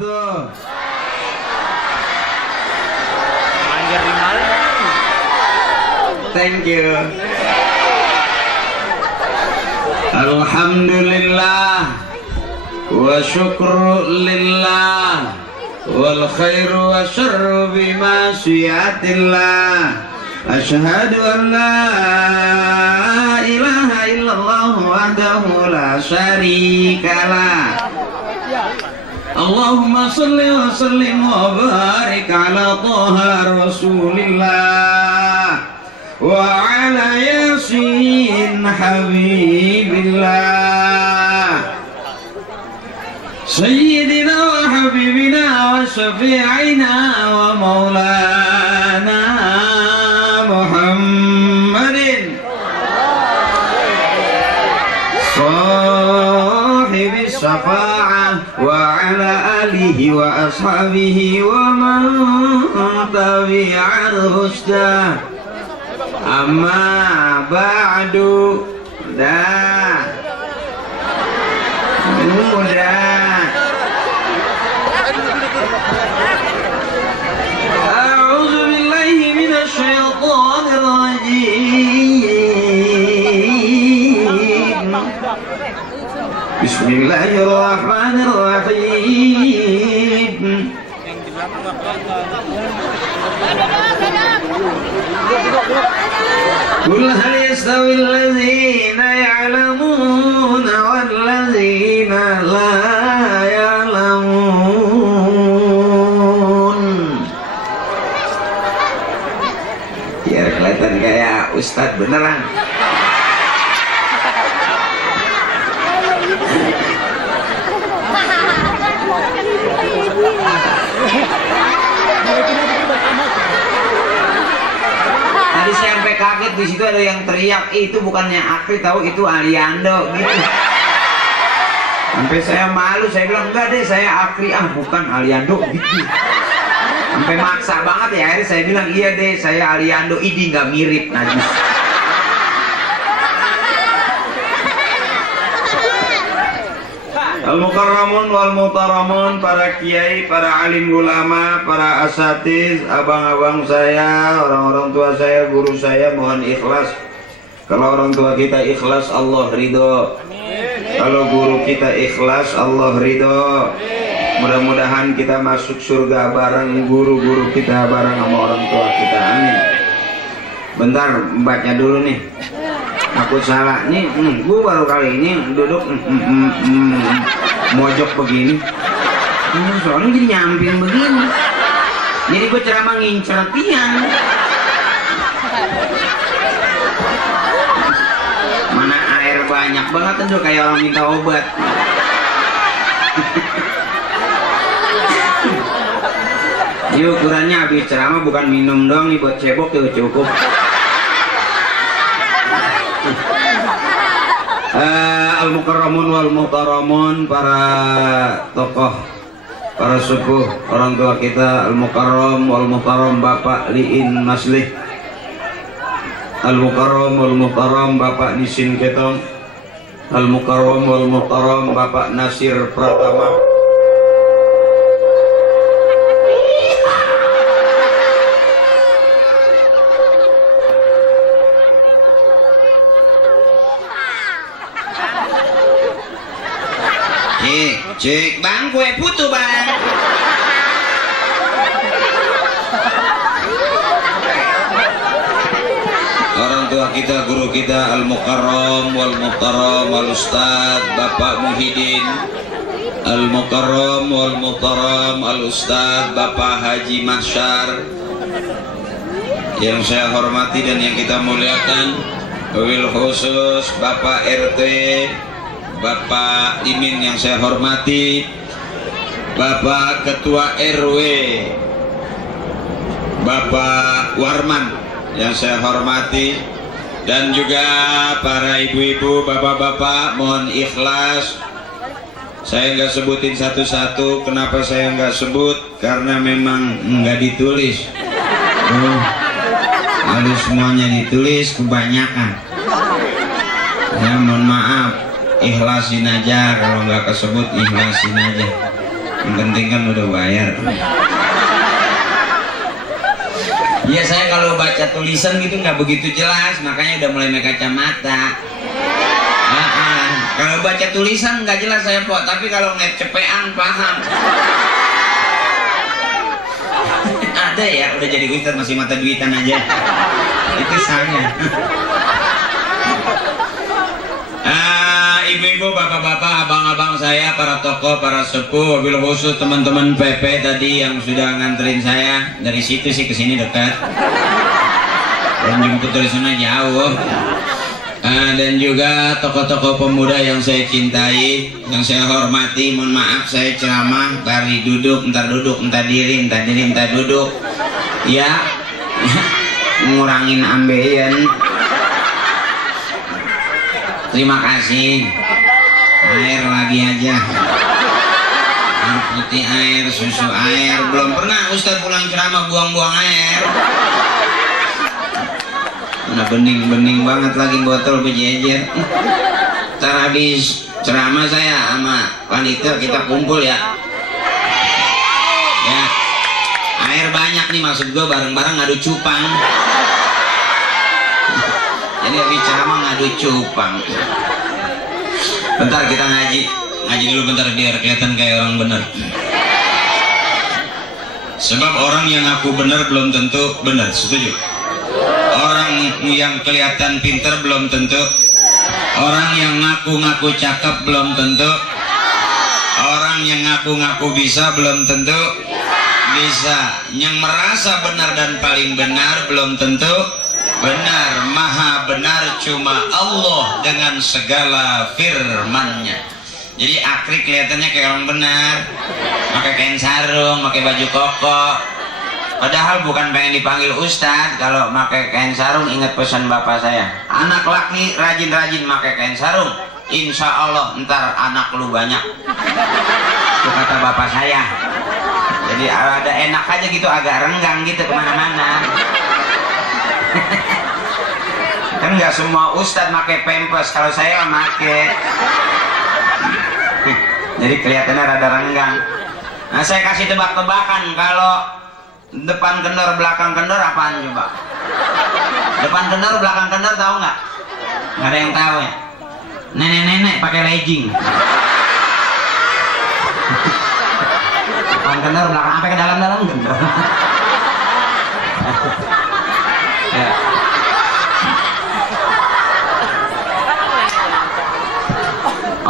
wabarakatuh. Thank you. Alhamdulillah wa syukru lillah wal khairu wa syarru bima syiatillah. Asyhadu an la ilaha illallah wahdahu la syarikalah. Allahumma salli wa sallim wa barik ala Taha Rasulillah wa ala Yasin Habibillah Sayyidina wa Habibina wa Syafi'ina wa Maulana Muhammadin Sahibis Syafa'ah wa ala alihi wa ashabihi wa man tabi'al huda. Amma ba'du. Dah udah. A'udzu billahi minasy syaithanir rajim. Bismillahirrahmanirrahim. Qul hal yastawi alladhina ya'lamuna wal ladhina la ya'lamun. Biar kelihatan kayak ustadz beneran. Tadi saya sampai kaget, di situ ada yang teriak, itu bukannya Akri tahu, itu Aliando gitu. Sampai saya malu, saya bilang enggak deh, saya Akri, bukan Aliando gitu. Sampai maksa banget ya, akhirnya saya bilang iya deh, saya Aliando, ini nggak mirip najis. Al-Mukarramun wal Muhtaramun, para kiai, para alim ulama, para asatiz, abang-abang saya, orang-orang tua saya, guru saya, mohon ikhlas. Kalau orang tua kita ikhlas, Allah ridho. Kalau guru kita ikhlas, Allah ridho. Mudah-mudahan kita masuk surga bareng guru-guru kita, bareng sama orang tua kita. Amin. Bentar, baca dulu nih. Aku salah nih, gue baru kali ini duduk mojok begini. Soalnya jadi nyamping begini. Jadi gue ceramah ngincer tiang. Mana air banyak banget tuh kayak orang minta obat. Ini ukurannya habis ceramah bukan minum doang nih, buat cebok tuh cukup. Al-Mukarramun wal Muhtaramun, para tokoh, para sepuh, orang tua kita, Al-Mukarram wal Muhtaram Bapak Liin Maslih, Al-Mukarram wal Muhtaram Bapak Nisin Ketong, Al-Mukarram wal Muhtaram Bapak Nasir Pratama, cek bang, kue putu bang. Orang tua kita, guru kita, Al-Mukarram wal Muhtaram Al-Ustadz Bapak Muhyiddin, Al-Mukarram wal Muhtaram Al-Ustadz Bapak Haji Mahsyar, yang saya hormati dan yang kita muliakan, wabil khusus Bapak RT, Bapak Imin yang saya hormati, Bapak Ketua RW, Bapak Warman yang saya hormati, dan juga para ibu-ibu, bapak-bapak, mohon ikhlas. Saya nggak sebutin satu-satu. Kenapa saya nggak sebut? Karena memang nggak ditulis. Harus semuanya ditulis, kebanyakan. Ya mohon maaf. Ikhlasin aja, kalau nggak kesebut ikhlasin aja. Yang penting kan udah bayar. Ya saya kalau baca tulisan gitu nggak begitu jelas, makanya udah mulai pakai kacamata. Kalau baca tulisan nggak jelas saya po, tapi kalau ngeliat cepean paham. Ada ya, udah jadi ustad masih mata duitan aja. Itu saya. Ibu-ibu, bapak-bapak, abang-abang saya, para tokoh, para sepuh, wabil khusus teman-teman PP tadi yang sudah nganterin saya dari situ sih ke sini dekat. Dan jemput dari sana jauh. Dan juga tokoh-tokoh pemuda yang saya cintai, yang saya hormati. Mohon maaf saya ceramah, bari duduk, entar diri, entar duduk. Ya, ngurangin ambeien. Terima kasih. Air lagi aja. Air putih air, susu air. Belum pernah Ustaz pulang ceramah buang-buang air. Udah bening-bening banget lagi botol berjejer. Ntar habis ceramah saya sama panitia kita kumpul ya. Ya. Air banyak nih, maksud gue bareng-bareng ngadu cupang. Jadi habis ceramah ngadu cupang. Bentar kita ngaji dulu bentar biar kelihatan kayak orang benar. Sebab orang yang ngaku benar belum tentu benar, setuju? Orang yang kelihatan pintar belum tentu. Orang yang ngaku-ngaku cakep belum tentu. Orang yang ngaku-ngaku bisa belum tentu bisa. Yang merasa benar dan paling benar belum tentu benar. Maha benar cuma Allah dengan segala firman-Nya. Jadi Akri kelihatannya kayak orang benar, pakai kain sarung, pakai baju koko. Padahal bukan pengen dipanggil Ustadz. Kalau pakai kain sarung ingat pesan bapak saya, anak laki rajin-rajin pakai kain sarung, insya Allah ntar anak lu banyak. Itu kata bapak saya. Jadi ada enak aja gitu, agak renggang gitu kemana-mana. Kan nggak semua ustadz pakai pampers, kalau saya pakai. Jadi kelihatannya rada renggang. Nah saya kasih tebak-tebakan, kalau depan kendor belakang kendor apaan coba? Depan kendor belakang kendor tahu nggak? Nggak ada yang tahu ya. Nenek-nenek pakai legging. Depan kendor belakang sampai ke dalam-dalam kendor. Ya.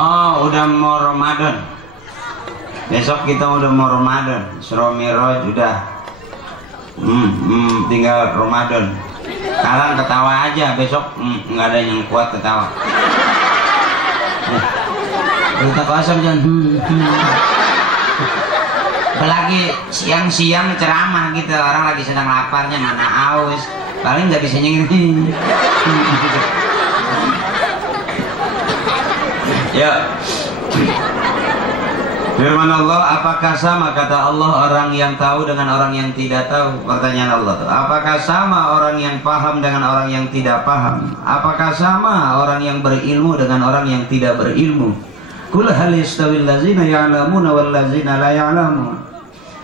Oh, udah mau Ramadan. Besok kita udah mau Ramadan. Isra Mi'raj udah. Tinggal Ramadan. Kalian ketawa aja, besok nggak ada yang kuat ketawa. Kita kosong jangan. Apalagi siang-siang ceramah gitu, orang lagi sedang laparnya, mana aus, paling nggak bisa nyanyi. Ya. Firman Allah, apakah sama kata Allah orang yang tahu dengan orang yang tidak tahu? Pertanyaan Allah. Apakah sama orang yang paham dengan orang yang tidak paham? Apakah sama orang yang berilmu dengan orang yang tidak berilmu? Qul hal yastawil ladzina ya'lamuna wal ladzina la ya'lamun.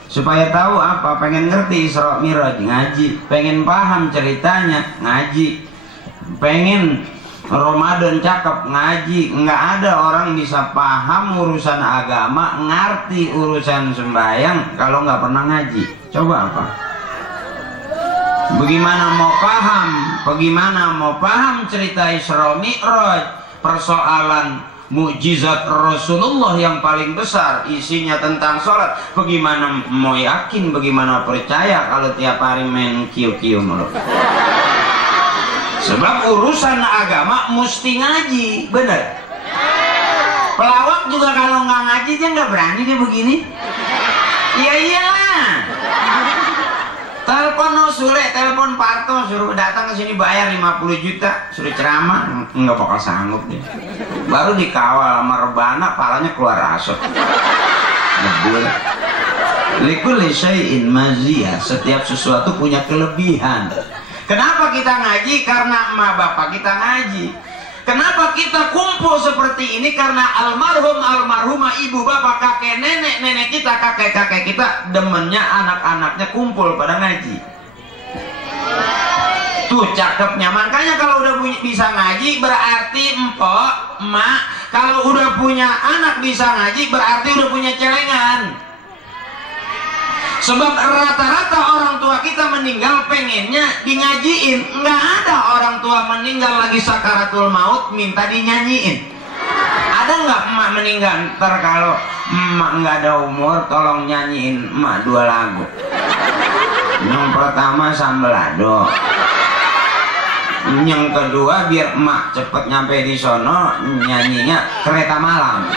Supaya tahu apa? Pengen ngerti Isra Mi'raj, ngaji. Pengen paham ceritanya, ngaji. Pengen Ramadan cakep, ngaji. Nggak ada orang bisa paham urusan agama, ngerti urusan sembahyang kalau nggak pernah ngaji. Coba apa? Bagaimana mau paham cerita Isra Mi'raj, persoalan mukjizat Rasulullah yang paling besar, isinya tentang sholat. Bagaimana mau yakin, bagaimana percaya kalau tiap hari main kiu-kiu mulu? Sebab urusan agama mesti ngaji, bener. Pelawak juga kalau nggak ngaji dia nggak berani dia begini. Iya iyalah. Telepon Sule, telepon Parto, suruh datang ke sini bayar 50 juta, suruh ceramah, nggak bakal sanggup dia. Baru dikawal sama rebana, palanya keluar asap. Ngebul. Likulli syai'in maziyah, setiap sesuatu punya kelebihan. Kenapa kita ngaji? Karena emak bapak kita ngaji. Kenapa kita kumpul seperti ini? Karena almarhum, almarhumah, ibu, bapak, kakek, nenek, nenek kita, kakek kita demennya anak-anaknya kumpul pada ngaji. Tuh cakepnya. Makanya kalau udah bisa ngaji berarti empok, emak, kalau udah punya anak bisa ngaji berarti udah punya celengan. Sebab rata-rata orang tua kita meninggal pengennya di ngajiin. Nggak ada orang tua meninggal lagi sakaratul maut minta dinyanyiin. Ada nggak emak meninggal ntar kalau emak nggak ada umur tolong nyanyiin emak 2 lagu. Yang pertama Sambelado, yang kedua biar emak cepet nyampe di sono nyanyinya Kereta Malam.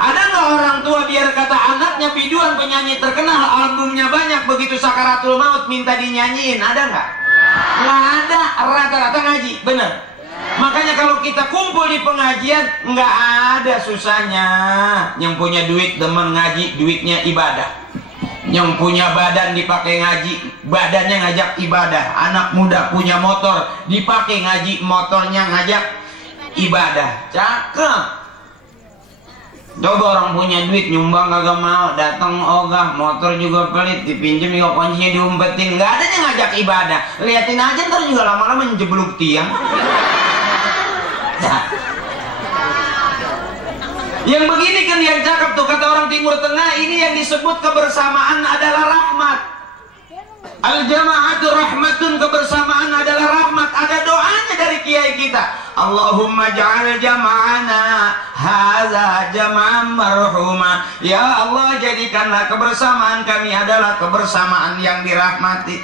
Ada nggak orang tua biar kata anaknya biduan penyanyi terkenal, albumnya banyak, begitu sakaratul maut minta dinyanyiin? Ada nggak? Nggak ada. Rata-rata ngaji, bener. Makanya kalau kita kumpul di pengajian nggak ada susahnya. Yang punya duit demen ngaji, duitnya ibadah. Yang punya badan dipakai ngaji, badannya ngajak ibadah. Anak muda punya motor dipakai ngaji, motornya ngajak ibadah. Cakep. Coba orang punya duit nyumbang kagak mau, datang ogah, motor juga pelit, dipinjem juga kuncinya diumpetin, nggak ada yang ngajak ibadah. Liatin aja ntar juga lama-lama menjeblok tiang. Yang begini kan yang cakep tuh, kata orang Timur Tengah, ini yang disebut kebersamaan adalah rahmat. Al-jama'atu rahmatun, kebersamaan adalah rahmat. Ada doanya dari kiai kita, Allahumma ja'al jama'ana hadza jama'an marhuma. Ya Allah, jadikanlah kebersamaan kami adalah kebersamaan yang dirahmati.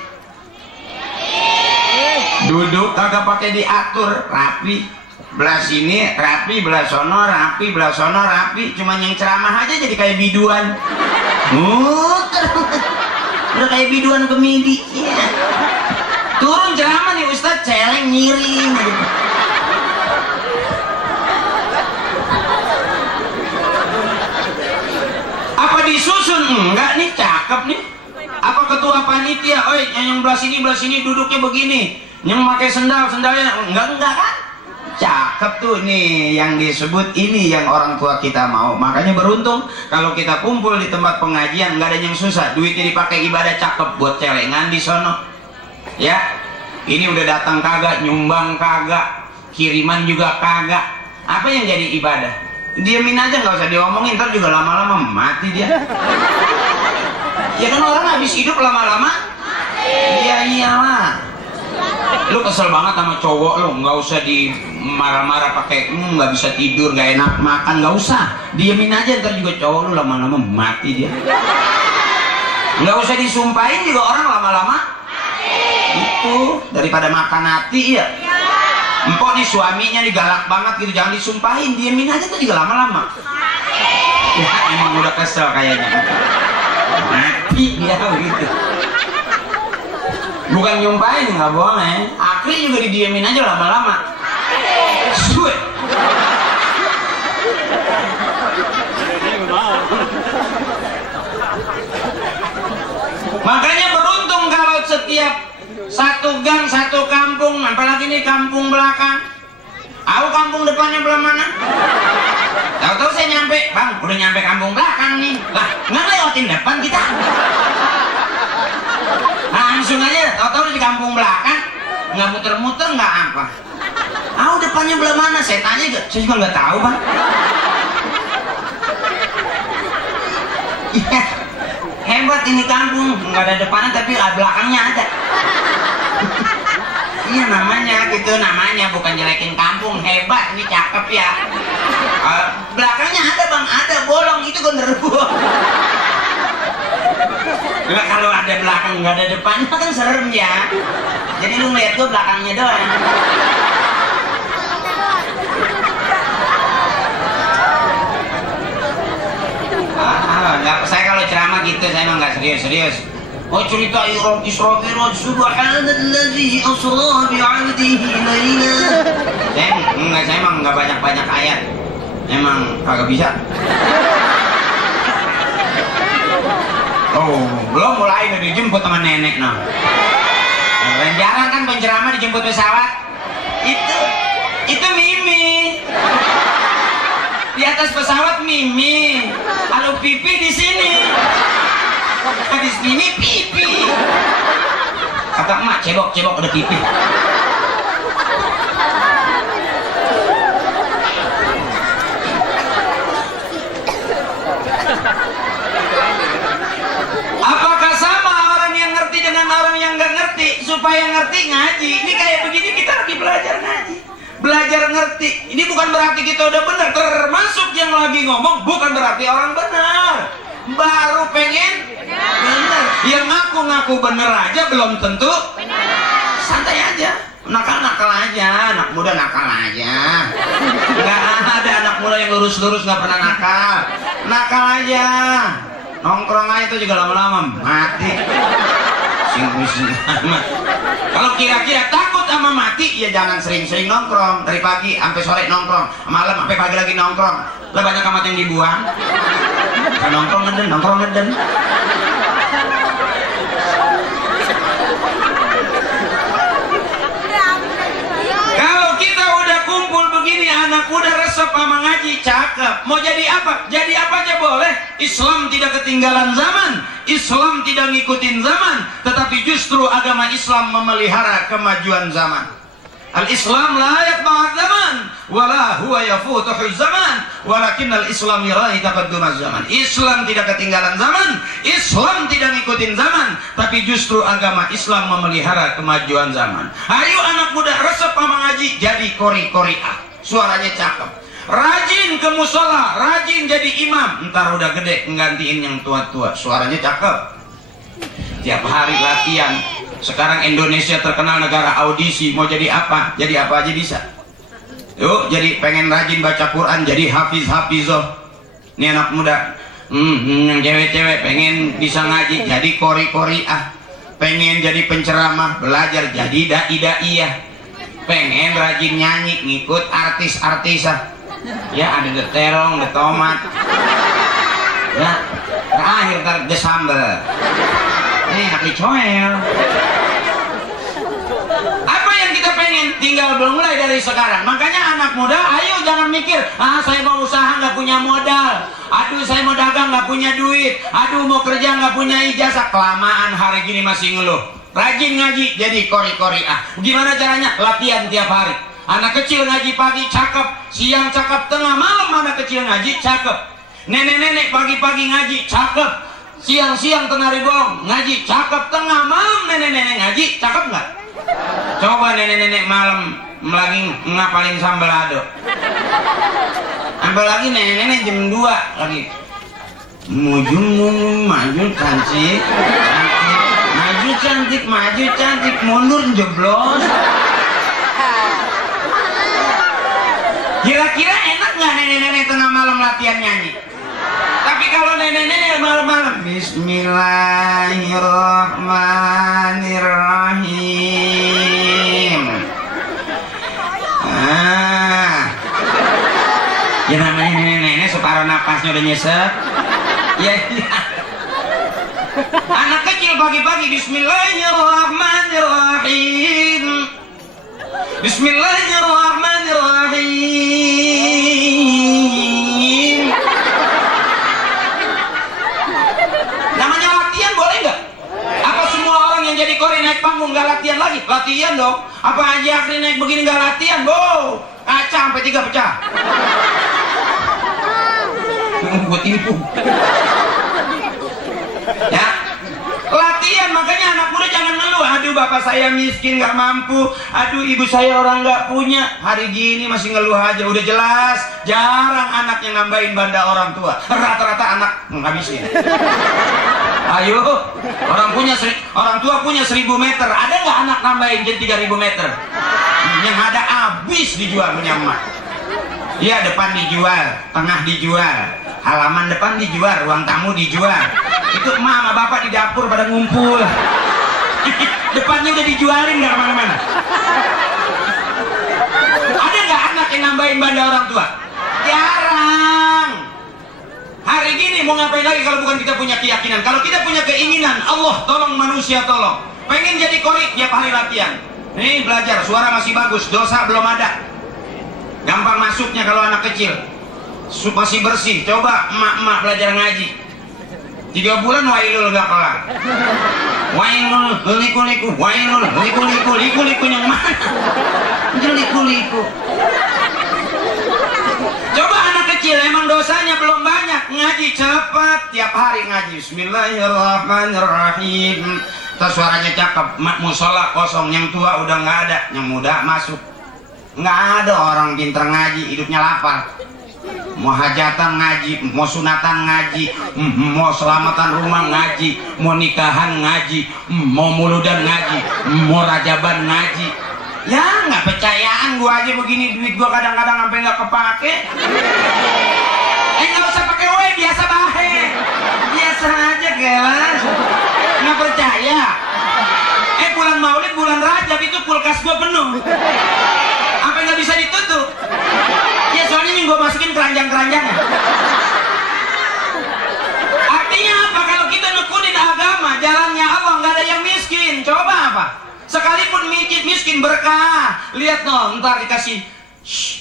Duduk kagak pakai diatur, rapi. Belah sini rapi, belah sono rapi, belah sono rapi. Cuma yang ceramah aja jadi kayak biduan. Udah kayak biduan kemidi. Turun ceramah nih Ustadz, celeng nyiring. Apa disusun? Enggak nih, cakep nih. Apa ketua panitia? Oi, yang belah sini duduknya begini. Yang pakai sendalnya enggak kan? Cakep tuh nih, yang disebut ini yang orang tua kita mau. Makanya beruntung kalau kita kumpul di tempat pengajian, nggak ada yang susah, duitnya dipakai ibadah, cakep buat celengan di sono. Ya, ini udah datang kagak, nyumbang kagak, kiriman juga kagak. Apa yang jadi ibadah? Diamin aja, nggak usah diomongin, ntar juga lama-lama mati dia. Ya kan orang habis hidup lama-lama. Iya iyalah. Lu kesel banget sama cowok lu, nggak usah di marah-marah pakai nggak bisa tidur, nggak enak makan, nggak usah, diemin aja, ntar juga cowok lu lama-lama mati dia. Nggak usah disumpahin juga orang lama-lama itu, daripada makan hati ya. Empok nih suaminya nih galak banget gitu, jangan disumpahin, diemin aja tuh juga lama-lama. Ya emang udah kesel kayaknya, mati dia begitu. Bukan nyumpahin, nggak boleh. Akli juga didiemin aja lama-lama. Suet. Makanya beruntung kalau setiap satu gang, satu kampung, apalagi ini kampung belakang. Aku kampung depannya belah mana? Tahu-tahu saya nyampe, bang, udah nyampe kampung belakang nih. Lah, nggak lewatin depan kita. Langsung aja, tahu-tahu di kampung belakang, nggak muter-muter, nggak apa. Depannya belah mana? Saya tanya juga, saya juga nggak tahu bang. Iya, hebat ini kampung, nggak ada depannya tapi belakangnya ada. Iya namanya gitu, namanya bukan jelekin kampung, hebat, ini cakep ya. Belakangnya ada bang, ada bolong, itu genderuwo. Nah, kalau ada belakang nggak ada depannya kan serem ya. Jadi lu ngeliat gua belakangnya doang. Nggak, saya kalau ceramah gitu saya emang nggak serius-serius. Oh cerita Isra Mi'raj, subhanalladzi asra bi'abdihi laila. Saya emang nggak banyak-banyak ayat. Emang kagak bisa. Oh, belum mulai udah dijemput sama nenek nah. Jarang kan penceramah dijemput pesawat. Itu Itu Mimi. Di atas pesawat Mimi. Kalau pipi di sini. Habis Mimi pipi. Kata emak, cebok ada pipi. Apakah sama orang yang ngerti dengan orang yang nggak ngerti? Supaya ngerti ngaji. Ini kayak begini kita lagi belajar ngaji, belajar ngerti. Ini bukan berarti kita udah benar. Termasuk yang lagi ngomong bukan berarti orang benar. Baru pengen benar. Yang ngaku-ngaku bener aja belum tentu benar. Santai aja, nakal aja. Anak muda nakal aja. Nggak ada anak muda yang lurus-lurus nggak pernah nakal aja. Nongkrong aja itu juga lama-lama mati. Kalau kira-kira takut sama mati, ya jangan sering-sering nongkrong. Dari pagi sampai sore nongkrong, malam sampai pagi lagi nongkrong. Lah banyak amat yang dibuang. Kan nongkrong ngeden. Kalau kita udah kumpul begini, anak udah resep sama ngaji, cakep. Mau jadi apa? Jadi apa aja boleh. Islam tidak ketinggalan zaman, Islam tidak ngikutin zaman, tetapi justru agama Islam memelihara kemajuan zaman. Al-Islam la yatba'ad zaman wala huwa yafutuhu zaman walakin al-Islam yara'i taqaddumaz zaman. Islam tidak ketinggalan zaman, Islam tidak ngikutin zaman, tapi justru agama Islam memelihara kemajuan zaman. Ayo anak muda resep sama ngaji, jadi qori-qori'ah, suaranya cakep, rajin ke musola, rajin jadi imam. Ntar udah gede nggantiin yang tua-tua, suaranya cakep. Tiap hari latihan. Sekarang Indonesia terkenal negara audisi. Mau jadi apa? Jadi apa aja bisa. Yuk, jadi pengen rajin baca Quran, jadi hafizoh. Ini anak muda. Yang cewek-cewek pengen bisa ngaji, jadi qori-qori'ah. Pengen jadi penceramah, belajar jadi dai-daiyah. Pengen rajin nyanyi, ngikut artis-artisah. Ya ada The Terong, The Tomat. Ya, terakhir The Sambal. Enak dicoel. Apa yang kita pengen tinggal mulai dari sekarang. Makanya anak muda, ayo jangan mikir, saya mau usaha nggak punya modal, aduh saya mau dagang nggak punya duit, aduh mau kerja nggak punya ijazah. Kelamaan hari gini masih ngeluh. Rajin ngaji, jadi qori-qori'ah. Gimana caranya? Latihan tiap hari. Anak kecil ngaji pagi cakep, siang cakep, tengah malam anak kecil ngaji cakep. Nenek-nenek pagi-pagi ngaji cakep, siang-siang tengah ribuan ngaji cakep, tengah malam nenek-nenek ngaji cakep nggak? Coba nenek-nenek malam lagi ngapalin sambal ado, ambil lagi nenek-nenek jam 2 lagi maju cantik, maju cantik, mundur jeblos. Kira-kira enak nggak nenek-nenek tengah malam latihan nyanyi? Tapi kalau nenek-nenek malam-malam Bismillahirrahmanirrahim. Ya namanya nenek-nenek separuh napasnya udah nyesek. Ya. Anak kecil pagi-pagi Bismillahirrahmanirrahim. Bismillahirrahmanirrahim. Namanya latihan boleh nggak? Apa semua orang yang jadi qori naik panggung nggak latihan lagi? Latihan dong. Apa Haji Akri naik begini nggak latihan? Kaca sampai 3 pecah. Gue tipu. Ya, latihan. Makanya anak muda jangan ngeluh, aduh bapak saya miskin nggak mampu, aduh ibu saya orang nggak punya. Hari gini masih ngeluh aja. Udah jelas jarang anak yang nambahin banda orang tua, rata-rata anak ngabisin. Ayo, orang tua punya 1000 meter, ada nggak anak nambahin jadi 3000 meter? Yang ada habis dijual punya emak. Iya, depan dijual, tengah dijual, halaman depan dijual, ruang tamu dijual. Itu emak sama bapak di dapur pada ngumpul. Depannya udah dijualin nggak kemana-mana. Ada nggak anak yang nambahin banda orang tua? Jarang. Hari gini mau ngapain lagi kalau bukan kita punya keyakinan? Kalau kita punya keinginan, Allah tolong manusia tolong. Pengen jadi qori, tiap hari latihan. Nih belajar, suara masih bagus, dosa belum ada. gampang masuknya kalau anak kecil, masih bersih. Coba emak-emak belajar ngaji 3 bulan wailul nggak kelar. Wailul liku-liku, wailul liku-liku, liku-liku yang mana? Liku-liku. Coba anak kecil emang dosanya belum banyak, ngaji cepat, tiap hari ngaji Bismillahirrahmanirrahim. Terus suaranya cakep, musola kosong, yang tua udah nggak ada, yang muda masuk. Nggak ada orang pinter ngaji, hidupnya lapar. Mau hajatan ngaji, mau sunatan ngaji, mau selamatan rumah ngaji, mau nikahan ngaji, mau muludan ngaji, mau rajaban ngaji. Ya nggak percayaan gua aja begini, duit gua kadang-kadang sampai nggak kepake. Nggak usah pakai we, biasa bahe, biasa aja kelas. Nggak percaya? Bulan Maulid, bulan Rajab itu kulkas gua penuh. Apa nggak bisa ditutup? Ya soalnya yang gua masukin keranjang-keranjangnya. Artinya apa? Kalau kita nekunin agama, jalannya Allah, nggak ada yang miskin. Coba apa? Sekalipun miskin berkah. Lihat no, ntar dikasih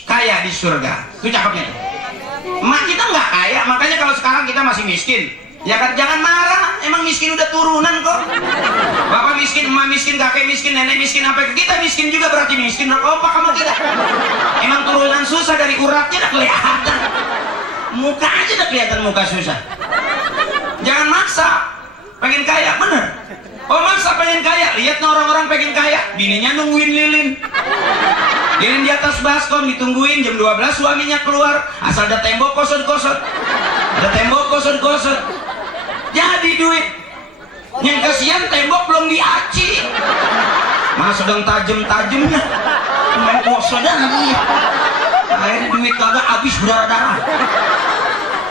kaya di surga. Itu cakepnya. Mak kita nggak kaya, makanya kalau sekarang kita masih miskin. Ya kan, jangan marah, emang miskin udah turunan kok. Bapak miskin, emak miskin, kakek miskin, nenek miskin, sampai kita miskin juga berarti miskin. Apa kamu tidak? Emang turunan susah, dari uratnya udah kelihatan. Muka aja udah kelihatan muka susah. Jangan maksa, pengen kaya, bener. Oh maksa pengen kaya, lihat orang-orang pengen kaya, bininya nungguin lilin. Lilin di atas baskom, ditungguin jam 12 suaminya keluar, asal ada tembok kosot-kosot. Ada tembok kosot-kosot. Jadi duit. Yang kasihan tembok belum diaci. Mana sedang tajem-tajemnya. Main kosot lagi. Akhirnya duit kagak habis berdarah-darah.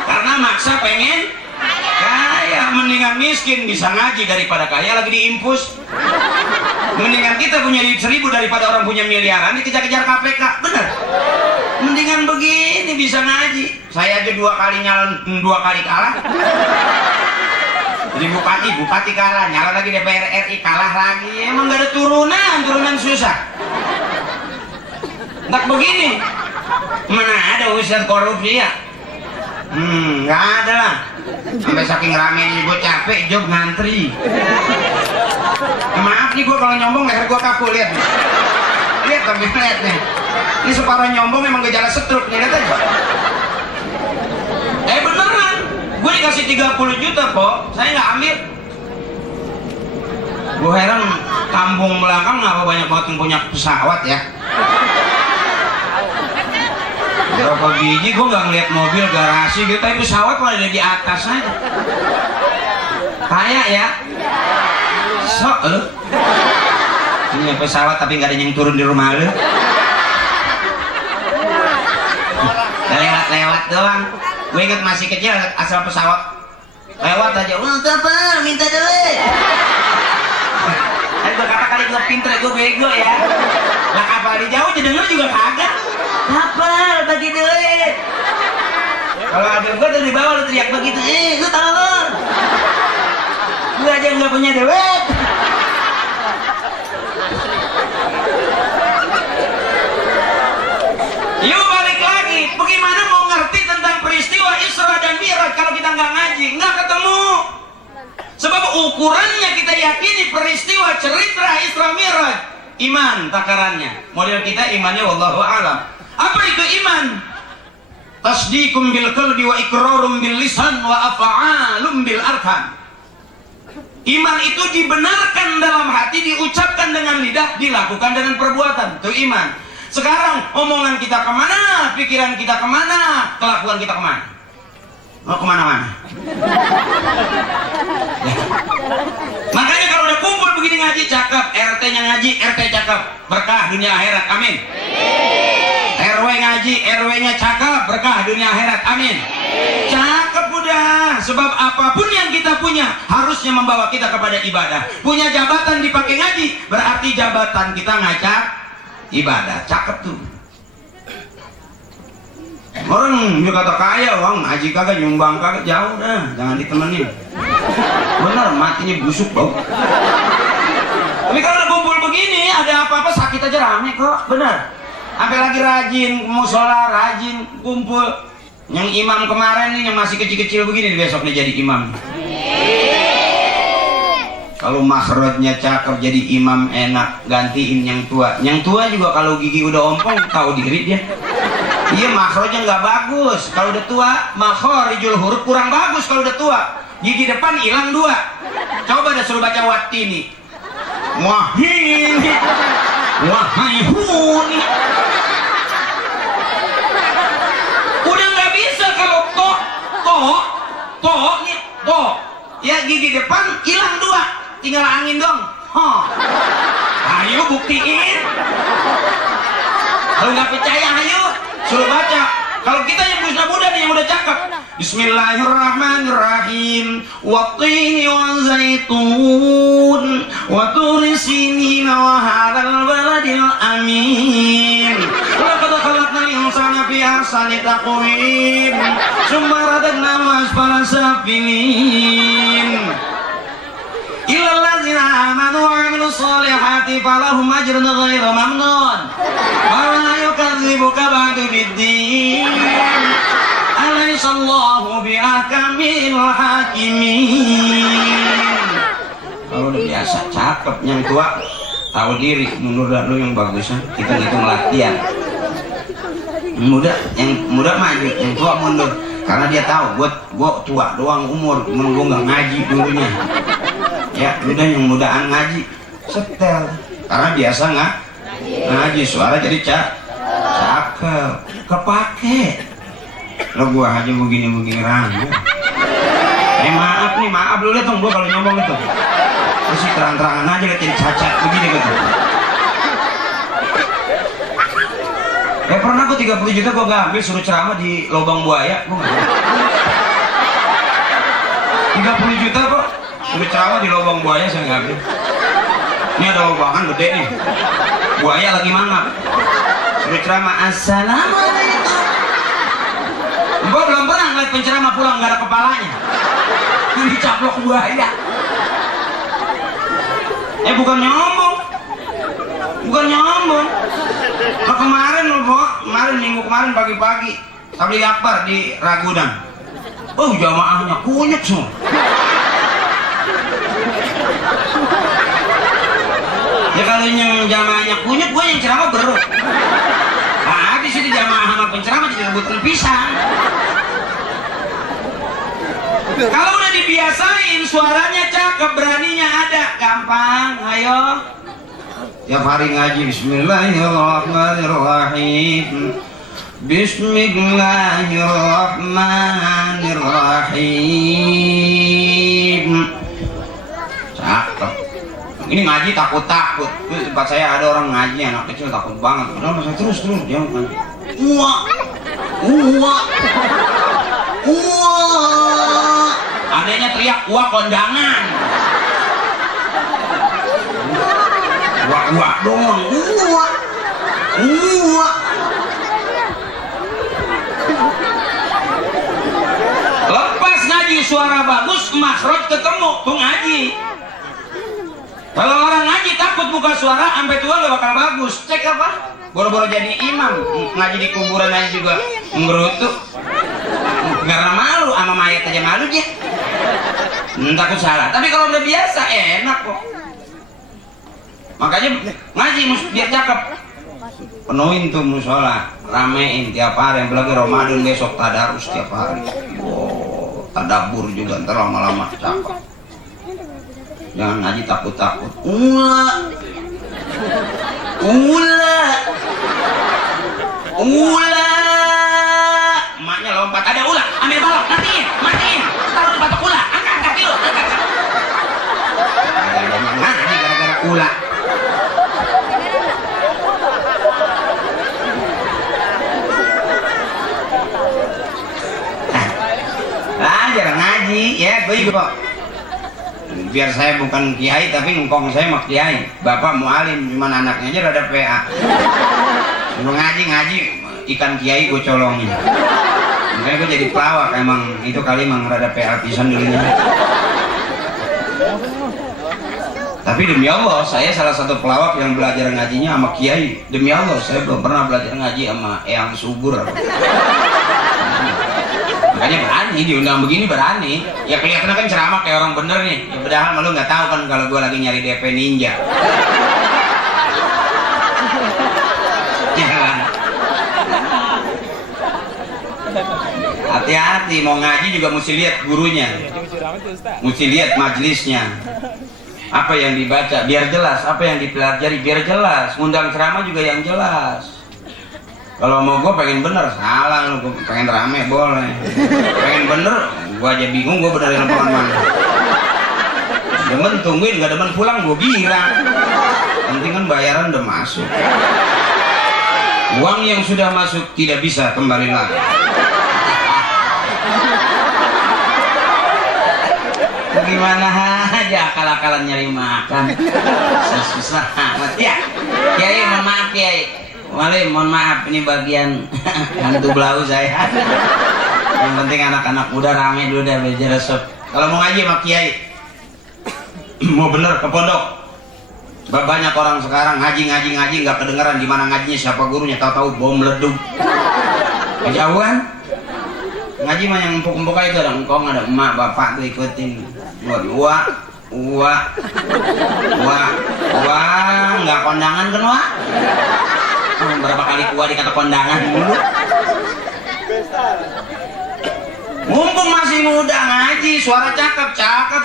Karena maksa pengen kaya. Mendingan miskin bisa ngaji daripada kaya lagi diimpus. Mendingan kita punya duit 1000 daripada orang punya miliaran dikejar-kejar KPK. Bener. Mendingan begini bisa ngaji. Saya aja 2 kali nyalon, 2 kali kalah. Jadi bupati kalah, nyalon lagi DPR RI kalah lagi. Emang gak ada turunan susah. Nggak begini. Mana ada urusan korupsi ya? Nggak ada lah. Sampai saking rame gue capek, job ngantri. Maaf nih gue kalau nyombong leher gue kaku, lihat nih. Lihat tapi lihat nih. Ini separuh nyombong memang gejala stroke nih, lihat aja. Beneran, gue dikasih 30 juta kok, saya nggak ambil. Gue heran kampung belakang ngapa banyak banget yang punya pesawat ya. Berapa biji gue nggak ngeliat mobil garasi gitu, tapi pesawat malah ada di atas aja. Kayak ya. Sok lu. Punya pesawat tapi nggak ada yang turun di rumah lu. Lewat doang. Gue inget masih kecil asal pesawat lewat aja, untuk apa? Minta duit. Gue kata kali gue pinter, gue bego ya. Lah kapal di jauh denger juga kagak. Kapal bagi duit. Kalau ada gue dari bawah lu teriak begitu, lu tolong. Gue aja nggak punya duit. Yuk balik lagi, bagaimana mau ngerti tentang peristiwa Isra dan Mi'raj kalau kita nggak ngaji, nggak ketemu. Sebab ukurannya kita yakini peristiwa cerita Isra Mi'raj, iman takarannya. Model kita imannya wallahu a'lam. Apa itu iman? Tasdiqum bil qalbi wa iqrarum bil lisan wa af'alum bil arkan. Iman itu dibenarkan dalam hati, diucapkan dengan lidah, dilakukan dengan perbuatan. Itu iman. Sekarang omongan kita kemana, pikiran kita kemana, kelakuan kita kemana? Mau kemana-mana. Ya. Makanya kalau udah kumpul begini ngaji cakep, RT-nya ngaji, RT cakep, berkah dunia akhirat, amin. RW ngaji, RW-nya cakep, berkah dunia akhirat, amin. Cakep udah, sebab apapun yang kita punya harusnya membawa kita kepada ibadah. Punya jabatan dipakai ngaji, berarti jabatan kita ngajak ibadah, cakep tuh. Orang juga kata kaya, orang ngaji kagak, nyumbang kagak, jauh dah, jangan ditemenin. Bener, matinya busuk bau. Tapi kalau kumpul begini, ada apa-apa sakit aja rame kok, bener. Sampai lagi rajin musola, rajin kumpul. Yang imam kemarin nih yang masih kecil-kecil begini besok nih jadi imam. Kalau makhrajnya cakep jadi imam enak, gantiin yang tua. Yang tua juga kalau gigi udah ompong tahu diri dia. Iya makhrajnya nggak bagus. Kalau udah tua, makhrijul huruf kurang bagus kalau udah tua. Gigi depan hilang 2. Coba dah suruh baca watini. Wahini. Wahaihuni. Udah nggak bisa kalau nih to. Ya gigi depan hilang 2. Tinggal angin dong. Ayo buktiin. Kalau nggak percaya ayo suruh baca. Kalau kita yang muda nih yang udah cakep. Bismillahirrahmanirrahim. Wattini wa zaitun wa turi sinin wa hadzal baladil amin. Laqad khalaqnal insana fi ahsani taqwim. Tsumma radadnahu asfala safilin. Illal ladzina amanu wa 'amilus solihati falahum ajrun ghairu mamnun. Wa la yukadzibuka ba'du biddin. Alaihissallahu biahkamil hakimin. Kalau udah biasa cakep, yang tua tahu diri, mundur dulu yang bagusan, kita ngitung latihan. Yang muda maju, yang tua mundur, karena dia tahu, gua tua doang umur, gua nggak ngaji dulunya. Ya, udah yang mudaan ngaji, setel, karena biasa nggak ngaji, suara jadi cakep, kepake. Lo gua aja begini rame. Maaf lu lihat dong gua kalau nyombong itu. Masih terang-terangan aja lihat jadi cacat begini gitu. Pernah gua 30 juta gua nggak ambil suruh ceramah di lubang buaya, gua nggak. 30 juta kok suruh ceramah di lubang buaya saya nggak ambil. Ini ada lubangan gede nih. Buaya lagi mangap. Suruh ceramah assalamualaikum. Gue belum pernah ngeliat penceramah pulang gak ada kepalanya. Yang dicaplok buaya. Bukan nyombong. Nah, kemarin minggu kemarin pagi-pagi tabligh akbar di Ragunan. Jamaahnya kunyuk semua. Ya kalau yang jamaahnya kunyuk, gue yang ceramah berut. Habis itu jamaah sama penceramah jadi rebutan pisang. Kalau udah dibiasain suaranya cakep, beraninya ada, gampang. Ayo tiap hari ngaji Bismillahirrahmanirrahim. Bismillahirrahmanirrahim. Cakep. Ini ngaji takut-takut. Di tempat saya ada orang ngaji, anak kecil takut banget. Padahal saya terus dia ngaji. Adanya teriak kondangan. Doang. Lepas ngaji suara bagus, makhraj ketemu tuh ngaji. Kalau orang ngaji takut buka suara, sampai tua gak bakal bagus. Cek apa? Boro-boro jadi imam, ngaji di kuburan aja juga ngerutuk. Karena malu, sama mayat aja malu dia. Takut salah. Tapi kalau udah biasa enak kok. Makanya ngaji biar cakep. Penuhin tuh musola, ramein tiap hari. Apalagi Ramadan besok tadarus tiap hari. Tadabur juga ntar lama-lama cakep. Jangan ngaji takut-takut. Ula. Emaknya lompat, ada ular, ambil balok, matiin. Taruh batok ular, angkat kaki lo, angkat. Ada ngaji gara-gara ular. Belajar ngaji, ya gue juga. Biar saya bukan kiai tapi ngkong saya mah kiai. Bapak mualim, cuman anaknya aja rada PA. Ngaji ikan kiai gue colongin. Makanya gue jadi pelawak, emang itu kali emang rada PA pisan dulunya. Tapi demi Allah, saya salah satu pelawak yang belajar ngajinya sama kiai. Demi Allah, saya belum pernah belajar ngaji sama Eyang Subur. Makanya berani diundang begini, berani. Ya kelihatannya kan ceramah kayak orang bener nih. Ya padahal malu nggak tahu kan kalau gue lagi nyari DP ninja. Hati-hati, mau ngaji juga mesti lihat gurunya, mesti lihat majelisnya. Apa yang dibaca biar jelas, apa yang dipelajari biar jelas. Ngundang ceramah juga yang jelas. Kalau mau gue pengen bener, salah lu. Pengen rame boleh, pengen bener, gue aja bingung gue benerin apa mana. Demen tungguin, gak demen pulang gue girang. Penting kan bayaran udah masuk. Uang yang sudah masuk tidak bisa kembali lagi. Gimana aja akal-akalan nyari makan, susah amat ya. Kiai mohon maaf Kiai, mohon maaf ini bagian hantu belau saya. Yang penting anak-anak muda rame dulu dah belajar resep. Kalau mau ngaji sama Kiai, mau bener ke pondok. Banyak orang sekarang ngaji nggak kedengeran di mana ngajinya, siapa gurunya, tahu-tahu bom meleduk. Kejauhan. Ngaji mah yang empuk-empuk aja, ada engkong, ada emak, bapak tuh ikutin. Wah, nggak kondangan kan wah? Berapa kali kuah dikata kondangan dulu. Mumpung masih muda ngaji, suara cakep,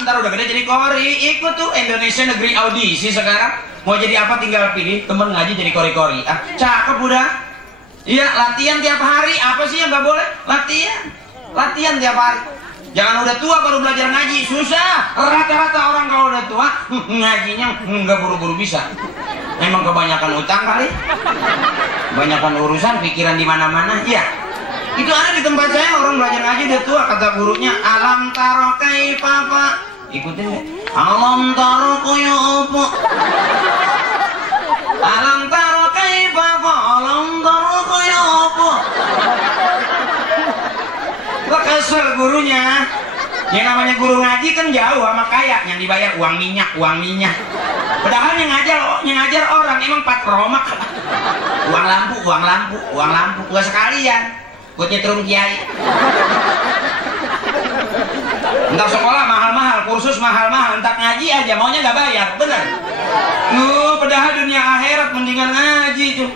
ntar udah gede jadi kori. Ikut tuh Indonesia Negeri Audisi sekarang. Mau jadi apa tinggal pilih, temen ngaji jadi kori-kori. Ah, cakep udah. Iya, latihan tiap hari. Apa sih yang nggak boleh? Latihan tiap hari. Jangan udah tua baru belajar ngaji, susah. Rata-rata orang kalau udah tua ngajinya nggak buru-buru bisa. Memang kebanyakan utang kali, kebanyakan urusan, pikiran di mana-mana. Iya, itu ada di tempat saya orang belajar ngaji udah tua. Kata gurunya, alam taro kaifa pak. Ikutin deh. Alam taro koyo opo. Alam taro kaifa pak. Alam taro koyo opo. Kesel gurunya. Yang namanya guru ngaji kan jauh sama kaya, yang dibayar uang minyak. Padahal yang ngajar orang emang patromak. Uang lampu, gak sekalian buat nyetrum kiai. Entar sekolah mahal-mahal, kursus mahal-mahal, entar ngaji aja maunya gak bayar, bener. Padahal dunia akhirat mendingan ngaji tuh.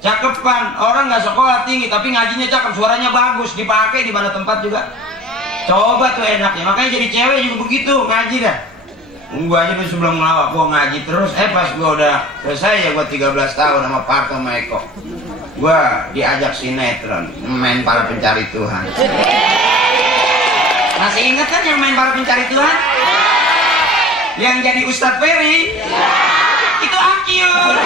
Cakepan, orang nggak sekolah tinggi tapi ngajinya cakep, suaranya bagus, dipakai di mana tempat juga. Coba tuh enaknya, makanya jadi cewek juga begitu ngaji dah. Gua aja tuh sebelum ngelawak gua ngaji terus, pas gua udah selesai ya, gua 13 tahun sama Parto sama Eko. Gua diajak sinetron, main Para Pencari Tuhan. Masih ingat kan yang main Para Pencari Tuhan? Yang jadi Ustadz Ferry? Itu Akyun.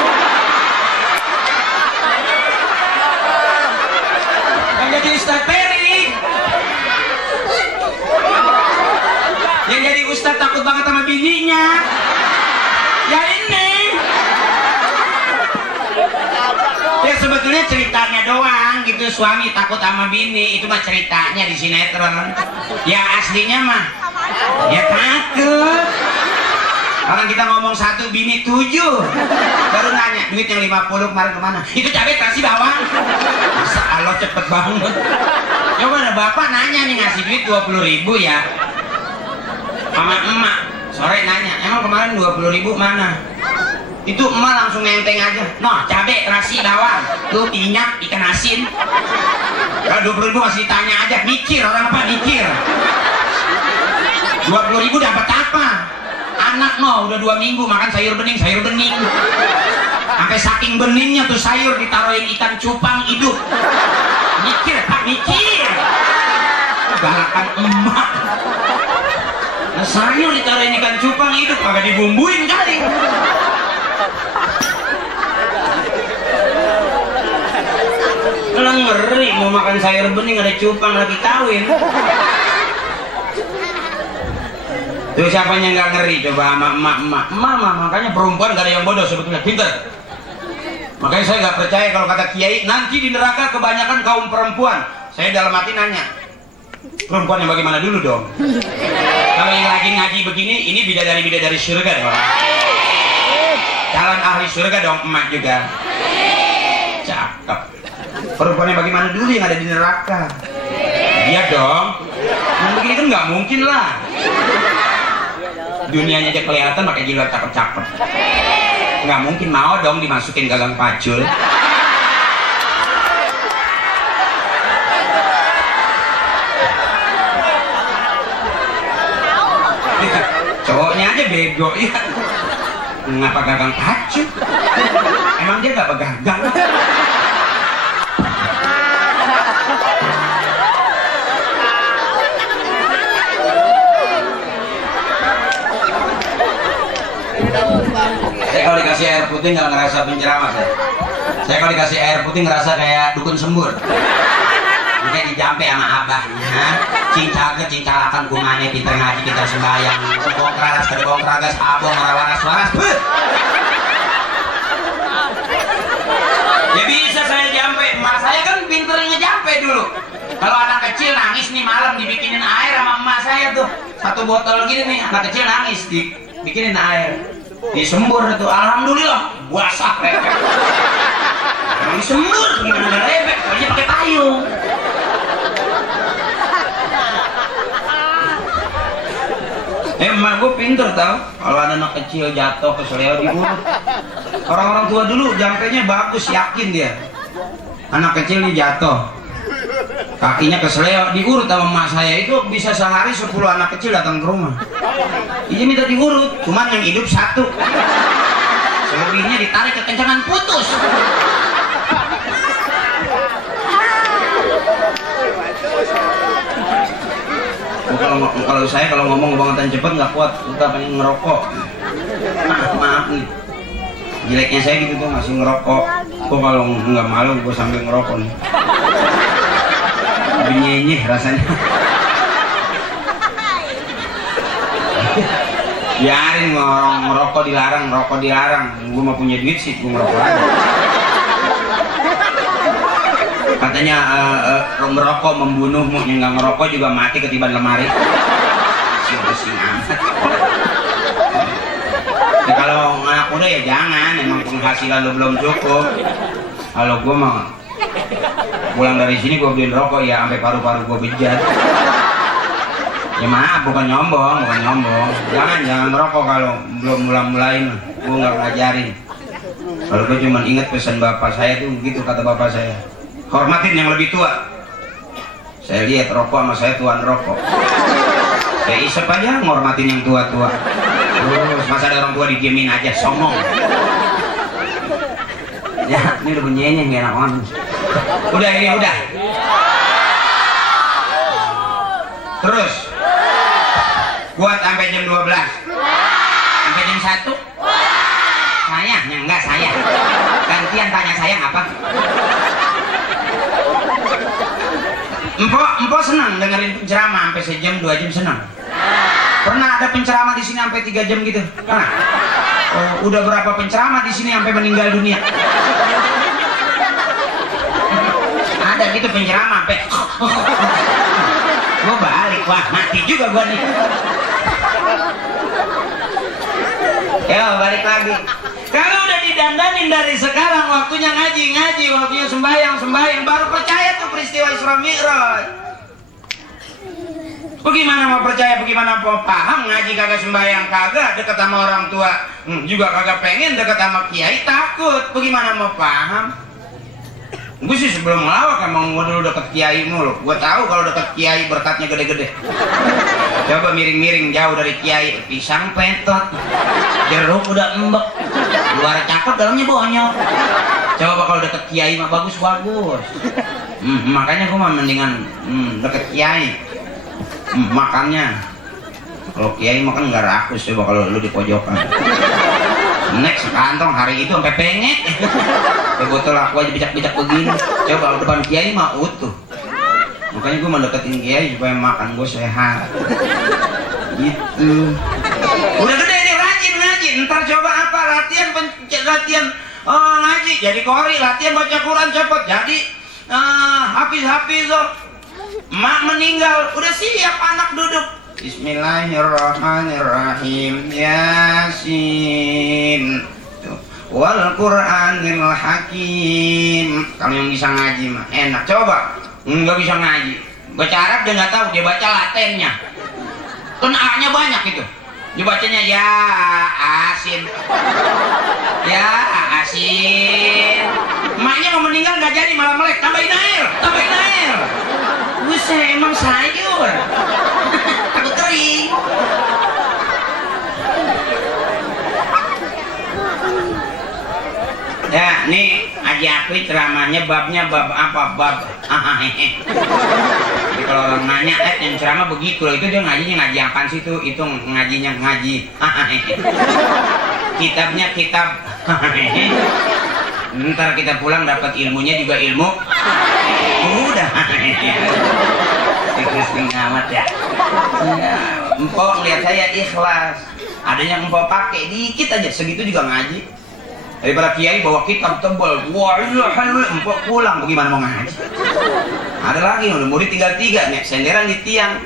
Jadi Ustadz Ferry, yang jadi Ustadz takut banget sama bininya. Ya ini ya sebetulnya ceritanya doang gitu, suami takut sama bini, itu mah ceritanya di sinetron. Ya aslinya mah ya takut. Orang kita ngomong 1 bini 7, baru nanya duit yang 50 kemarin kemana? Itu cabai kasih bawang. Masa Allah cepet banget. Coba ada bapak nanya nih, ngasih duit 20.000 ya sama emak, sore nanya emang kemarin 20.000 mana? Itu emak langsung nenteng aja, no cabai terasi bawang, tuh minyak, ikan asin. Kalau 20.000 masih ditanya aja, mikir orang apa mikir. 20.000 dapat apa? Anak no udah 2 minggu makan sayur bening. Sampai saking beningnya tuh sayur ditaruhin ikan cupang hidup. Mikir pak, mikir. Galakan emak. Nah, sayur ditaruhin ikan cupang hidup, kagak dibumbuin kali. Kalau ngeri mau makan sayur bening ada cupang lagi kawin. Tuh siapa yang nggak ngeri coba sama emak, makanya perempuan gak ada yang bodoh sebetulnya, pinter. Makanya saya nggak percaya kalau kata kiai nanti di neraka kebanyakan kaum perempuan. Saya dalam hati nanya, perempuan yang bagaimana dulu dong? Kalau yang lagi ngaji begini, ini bidadari surga dong. calon ahli surga dong, emak juga cakep. Perempuannya bagaimana dulu yang ada di neraka? Iya dong, yang begini kan nggak mungkin lah. Dunianya aja kelihatan pakai jilbab cakep-cakep, nggak mungkin mau dong dimasukin gagang pacul. Cowoknya aja bego ya, ngapa gagang pacul? Emang dia gak begagang? Saya kalau dikasih air putih nggak ngerasa penceramah saya kalau dikasih air putih ngerasa kayak dukun sembur. Makanya dijampe sama abahnya, cincalakan kumane, pinter ngaji, pinter sembahyang, sebong keragas, abong, waras. Ya bisa saya jampe, emak saya kan pinter ngejampe dulu. Kalau anak kecil nangis nih malam dibikinin air sama emak saya tuh, satu botol gini nih, anak kecil nangis dibikinin air, disembur tuh, alhamdulillah basah repek. Disembur gimana nggak repek, soalnya pakai payung. Emak gue pinter tau, kalau ada anak kecil jatuh keseleo diurut. Orang-orang tua dulu jampenya bagus, yakin dia. Anak kecil nih jatuh, kakinya keseleo, diurut sama emak saya. Itu bisa sehari 10 anak kecil datang ke rumah. Ini minta diurut, cuman yang hidup satu, selebihnya ditarik kekencangan putus. Kalau saya kalau ngomong bangetan cepet nggak kuat, udah pengen ngerokok. Maaf nih, jeleknya saya gitu tuh masih ngerokok. Kok kalau nggak malu gue sambil ngerokok nih, lebih nyenyeh rasanya. Biarin orang ngerokok dilarang. Gue mah punya duit sih, gue ngerokok aja. Katanya merokok membunuhmu, yang nggak ngerokok juga mati ketiban lemari. Bersih amat. Ya, kalau anak muda ya jangan, emang penghasilan lu belum cukup. Kalau gue mah pulang dari sini gue beliin rokok ya sampai paru-paru gue bejat. Ya maaf, bukan nyombong. Jangan merokok kalau belum mulai-mulain. Gue nggak ngajarin. Kalau gue cuma inget pesan bapak saya tuh gitu, kata bapak saya, hormatin yang lebih tua. Saya lihat rokok sama saya tuan rokok, saya isep aja ngormatin yang tua-tua. Terus masa ada orang tua didiemin aja, songong. Ya ini udah bunyinya nggak enak banget. Udah. Terus kuat sampai jam 12, sampai jam 1. Saya enggak, saya gantian tanya sayang apa. Empo senang dengerin penceramah sampai sejam 2 jam, senang. Pernah ada penceramah di sini sampai 3 jam gitu? Pernah? Udah berapa penceramah di sini sampai meninggal dunia? Ada gitu penceramah sampai gua balik, wah mati juga gua nih. Yo balik lagi. Kalau udah didandanin dari sekarang, waktunya ngaji, waktunya sembahyang, baru percaya tuh peristiwa Isra Mi'raj. Bagaimana mau percaya, bagaimana mau paham, ngaji kagak, sembahyang kagak, deket sama orang tua juga kagak pengen, deket sama kiai takut, bagaimana mau paham? Gue sih sebelum ngelawak emang gue dulu deket kiai mulu. Gue tahu kalau deket kiai berkatnya gede-gede. Coba miring-miring jauh dari kiai, pisang petot, jeruk udah embek, luar cakep dalamnya bonyok. Coba kalau deket kiai mah bagus. Makanya gue mah mendingan deket kiai. Makannya kalau kiai makan nggak rakus. Coba kalau lu di pojokan, next sekantong hari itu sampai pengek. Botol aku aja bijak-bijak begini. Coba kalau depan kiai mah utuh. Makanya gue mendeketin kiai supaya makan gue sehat. Gitu. Udah gede nih, rajin ngaji. Ntar coba apa, latihan ngaji. Jadi kori, latihan baca Quran cepet. Jadi hafiz. Mak meninggal, udah siap anak duduk. Bismillahirrahmanirrahim. Yasin. Tuh. wal Qur'anil Hakim. Kalau yang bisa ngaji mah enak. Coba nggak bisa ngaji, baca Arab dia nggak tahu, dia baca Latennya. Kan A-nya banyak itu. Dibacanya ya asin. Ya asin. Emaknya mau meninggal nggak jadi malah melek, tambahin air, tambahin air. Buset, emang sayur. Takut kering. Ya, nih Haji Akwi ceramahnya babnya bab apa? Bab jadi kalau orang nanya, yang ceramah begitu loh, itu dia ngajinya ngaji apaan sih itu? Itu ngajinya ngaji kitabnya kitab ntar kita pulang dapat ilmunya juga ilmu udah ikhlas amat ya. Empok ngeliat saya ikhlas, adanya empok pakai dikit aja segitu juga ngaji. Daripada kiai bawa kitab tebal, wah empok pulang bagaimana mau ngaji. Ada lagi udah murid tinggal 3 nih, senderan di tiang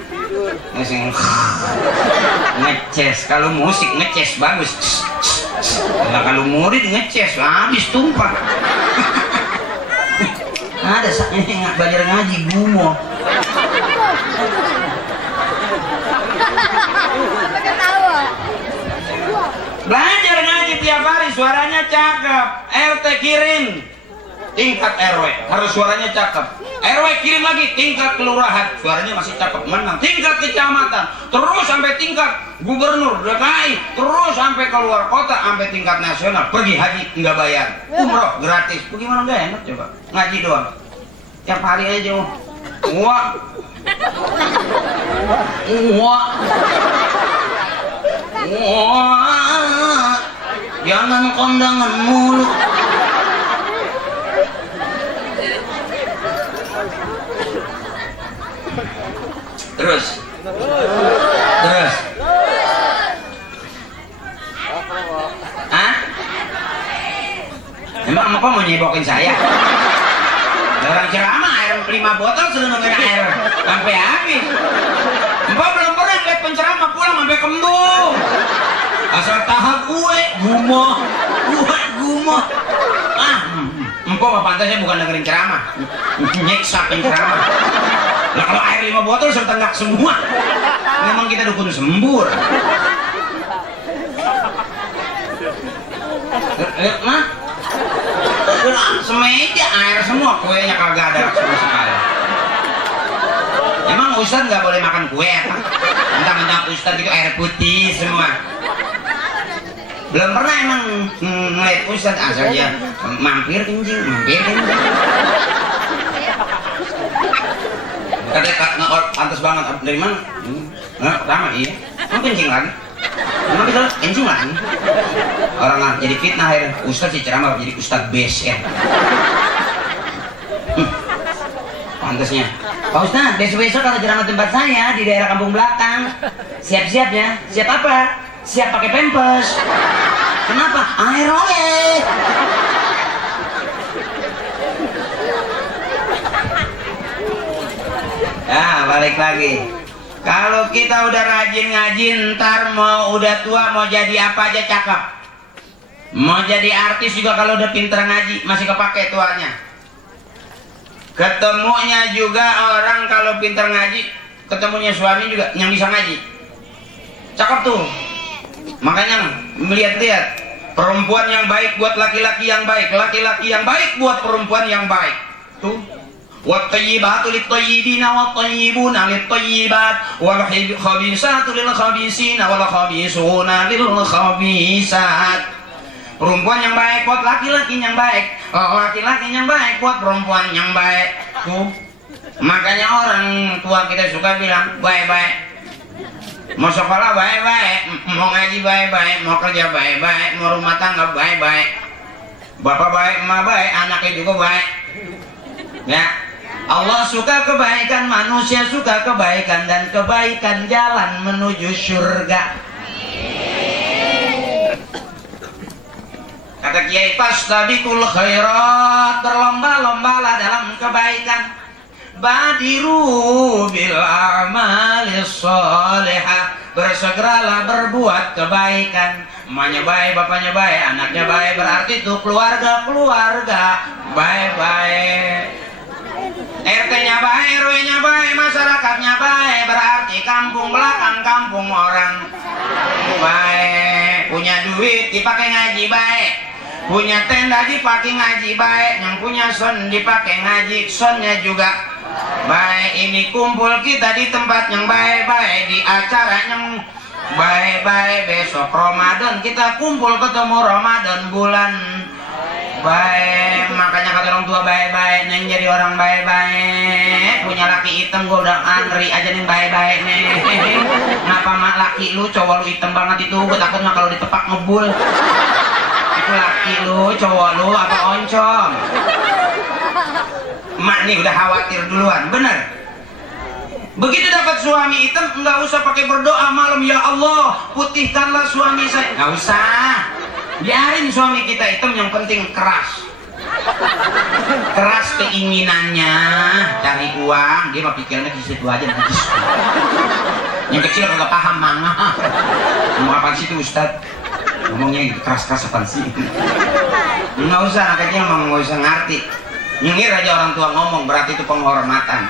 ngeces. Kalau musik ngeces bagus, nah, kalau murid ngeces habis tumpah. Ada saatnya belajar ngaji gumoh. Belajar ngaji tiap hari, suaranya cakep. RT kirim tingkat RW, harus suaranya cakep. RW kirim lagi tingkat kelurahan, suaranya masih cakep, menang. Tingkat kecamatan, terus sampai tingkat gubernur DKI, terus sampai keluar kota, sampai tingkat nasional. Pergi haji nggak bayar, umroh gratis. Bagaimana nggak enak coba? Ngaji doang, tiap hari aja. Wah, wah, jangan kondangan mulu. Terus. Hah? Emang apa mau nyebokin saya? Orang ceramah air 5 botol sudah nungguin air sampai habis. Mbak belum pernah lihat penceramah pulang sampai kembung. Asal tahap gue gumoh. Empok mah pantasnya bukan dengerin ceramah, nyeksa penceramah. Nah kalau air 5 botol sudah tenggak semua. Memang kita dukun sembur. Mah semeja air semua, kuenya kagak ada sama sekali. Emang Ustaz nggak boleh makan kue apa? Mentang-mentang Ustaz itu air putih semua. Belum pernah emang ngeliat Ustaz, asal aja mampir kencing. Katanya pantas banget, dari mana? Pertama iya, mau kencing lagi. Emang bisa kencing lagi. Orang jadi fitnah akhirnya, Ustaz sih ceramah jadi Ustaz base kan. Pantasnya Pak Ustaz, besok-besok kalau ceramah tempat saya di daerah kampung belakang, siap-siap ya. Siap apa? Siap pakai pampers. Kenapa? Air oleh. Nah, balik lagi. Kalau kita udah rajin ngaji, ntar mau udah tua mau jadi apa aja cakep. Mau jadi artis juga kalau udah pinter ngaji masih kepake tuanya. Ketemunya juga orang kalau pinter ngaji, ketemunya suami juga yang bisa ngaji. Cakep tuh. Makanya melihat-lihat perempuan yang baik buat laki-laki yang baik, laki-laki yang baik buat perempuan yang baik. Tuh. Wat-thayyibatu lit-thayyibina wat-thayyibuna lit-thayyibat wal khabisatu lil-khabisina wal khabisuna lil-khabisat. Perempuan yang baik buat laki-laki yang baik, laki-laki yang baik buat perempuan yang baik. Tuh. Makanya orang tua kita suka bilang baik-baik. Mau sekolah baik-baik, mau ngaji baik-baik, mau kerja baik-baik, mau rumah tangga baik-baik. Bapak baik, emak baik, anaknya juga baik. Ya, Allah suka kebaikan, manusia suka kebaikan, dan kebaikan jalan menuju surga. Kata Kiai, fastabiqul khairat, berlomba-lombalah dalam kebaikan. Badiru bil a'malis shalihah, bersegeralah berbuat kebaikan. Emaknya baik, bapaknya baik, anaknya baik, berarti itu keluarga baik-baik. RT-nya baik, RW-nya baik, masyarakatnya baik, berarti kampung belakang kampung orang baik. Punya duit dipakai ngaji baik, punya tenda dipakai ngaji baik, yang punya son dipakai ngaji, sonnya juga baik. Ini kumpul kita di tempat yang baik-baik, di acara yang baik-baik. Besok Ramadan kita kumpul ketemu Ramadan bulan baik. Makanya kata orang tua baik-baik neng, jadi orang baik-baik. Punya laki hitam gua udah ngeri aja nih baik-baik nih. Ngapa mak laki lu cowok lu hitam banget itu, gua takut mah kalau ditepak ngebul. Itu laki lu cowok lu apa oncom. Mak nih udah khawatir duluan, bener. Begitu dapat suami hitam, nggak usah pakai berdoa malam, ya Allah putihkanlah suami saya, nggak usah. Biarin suami kita hitam, yang penting keras keinginannya, cari uang, dia mah pikirnya di situ aja. Yang kecil kagak paham manga. Ngomong apa sih itu Ustad? Ngomongnya gitu keras-keras apa sih? Nggak usah, anak kecil mah nggak usah ngerti. Nyengir aja orang tua ngomong, berarti itu penghormatan.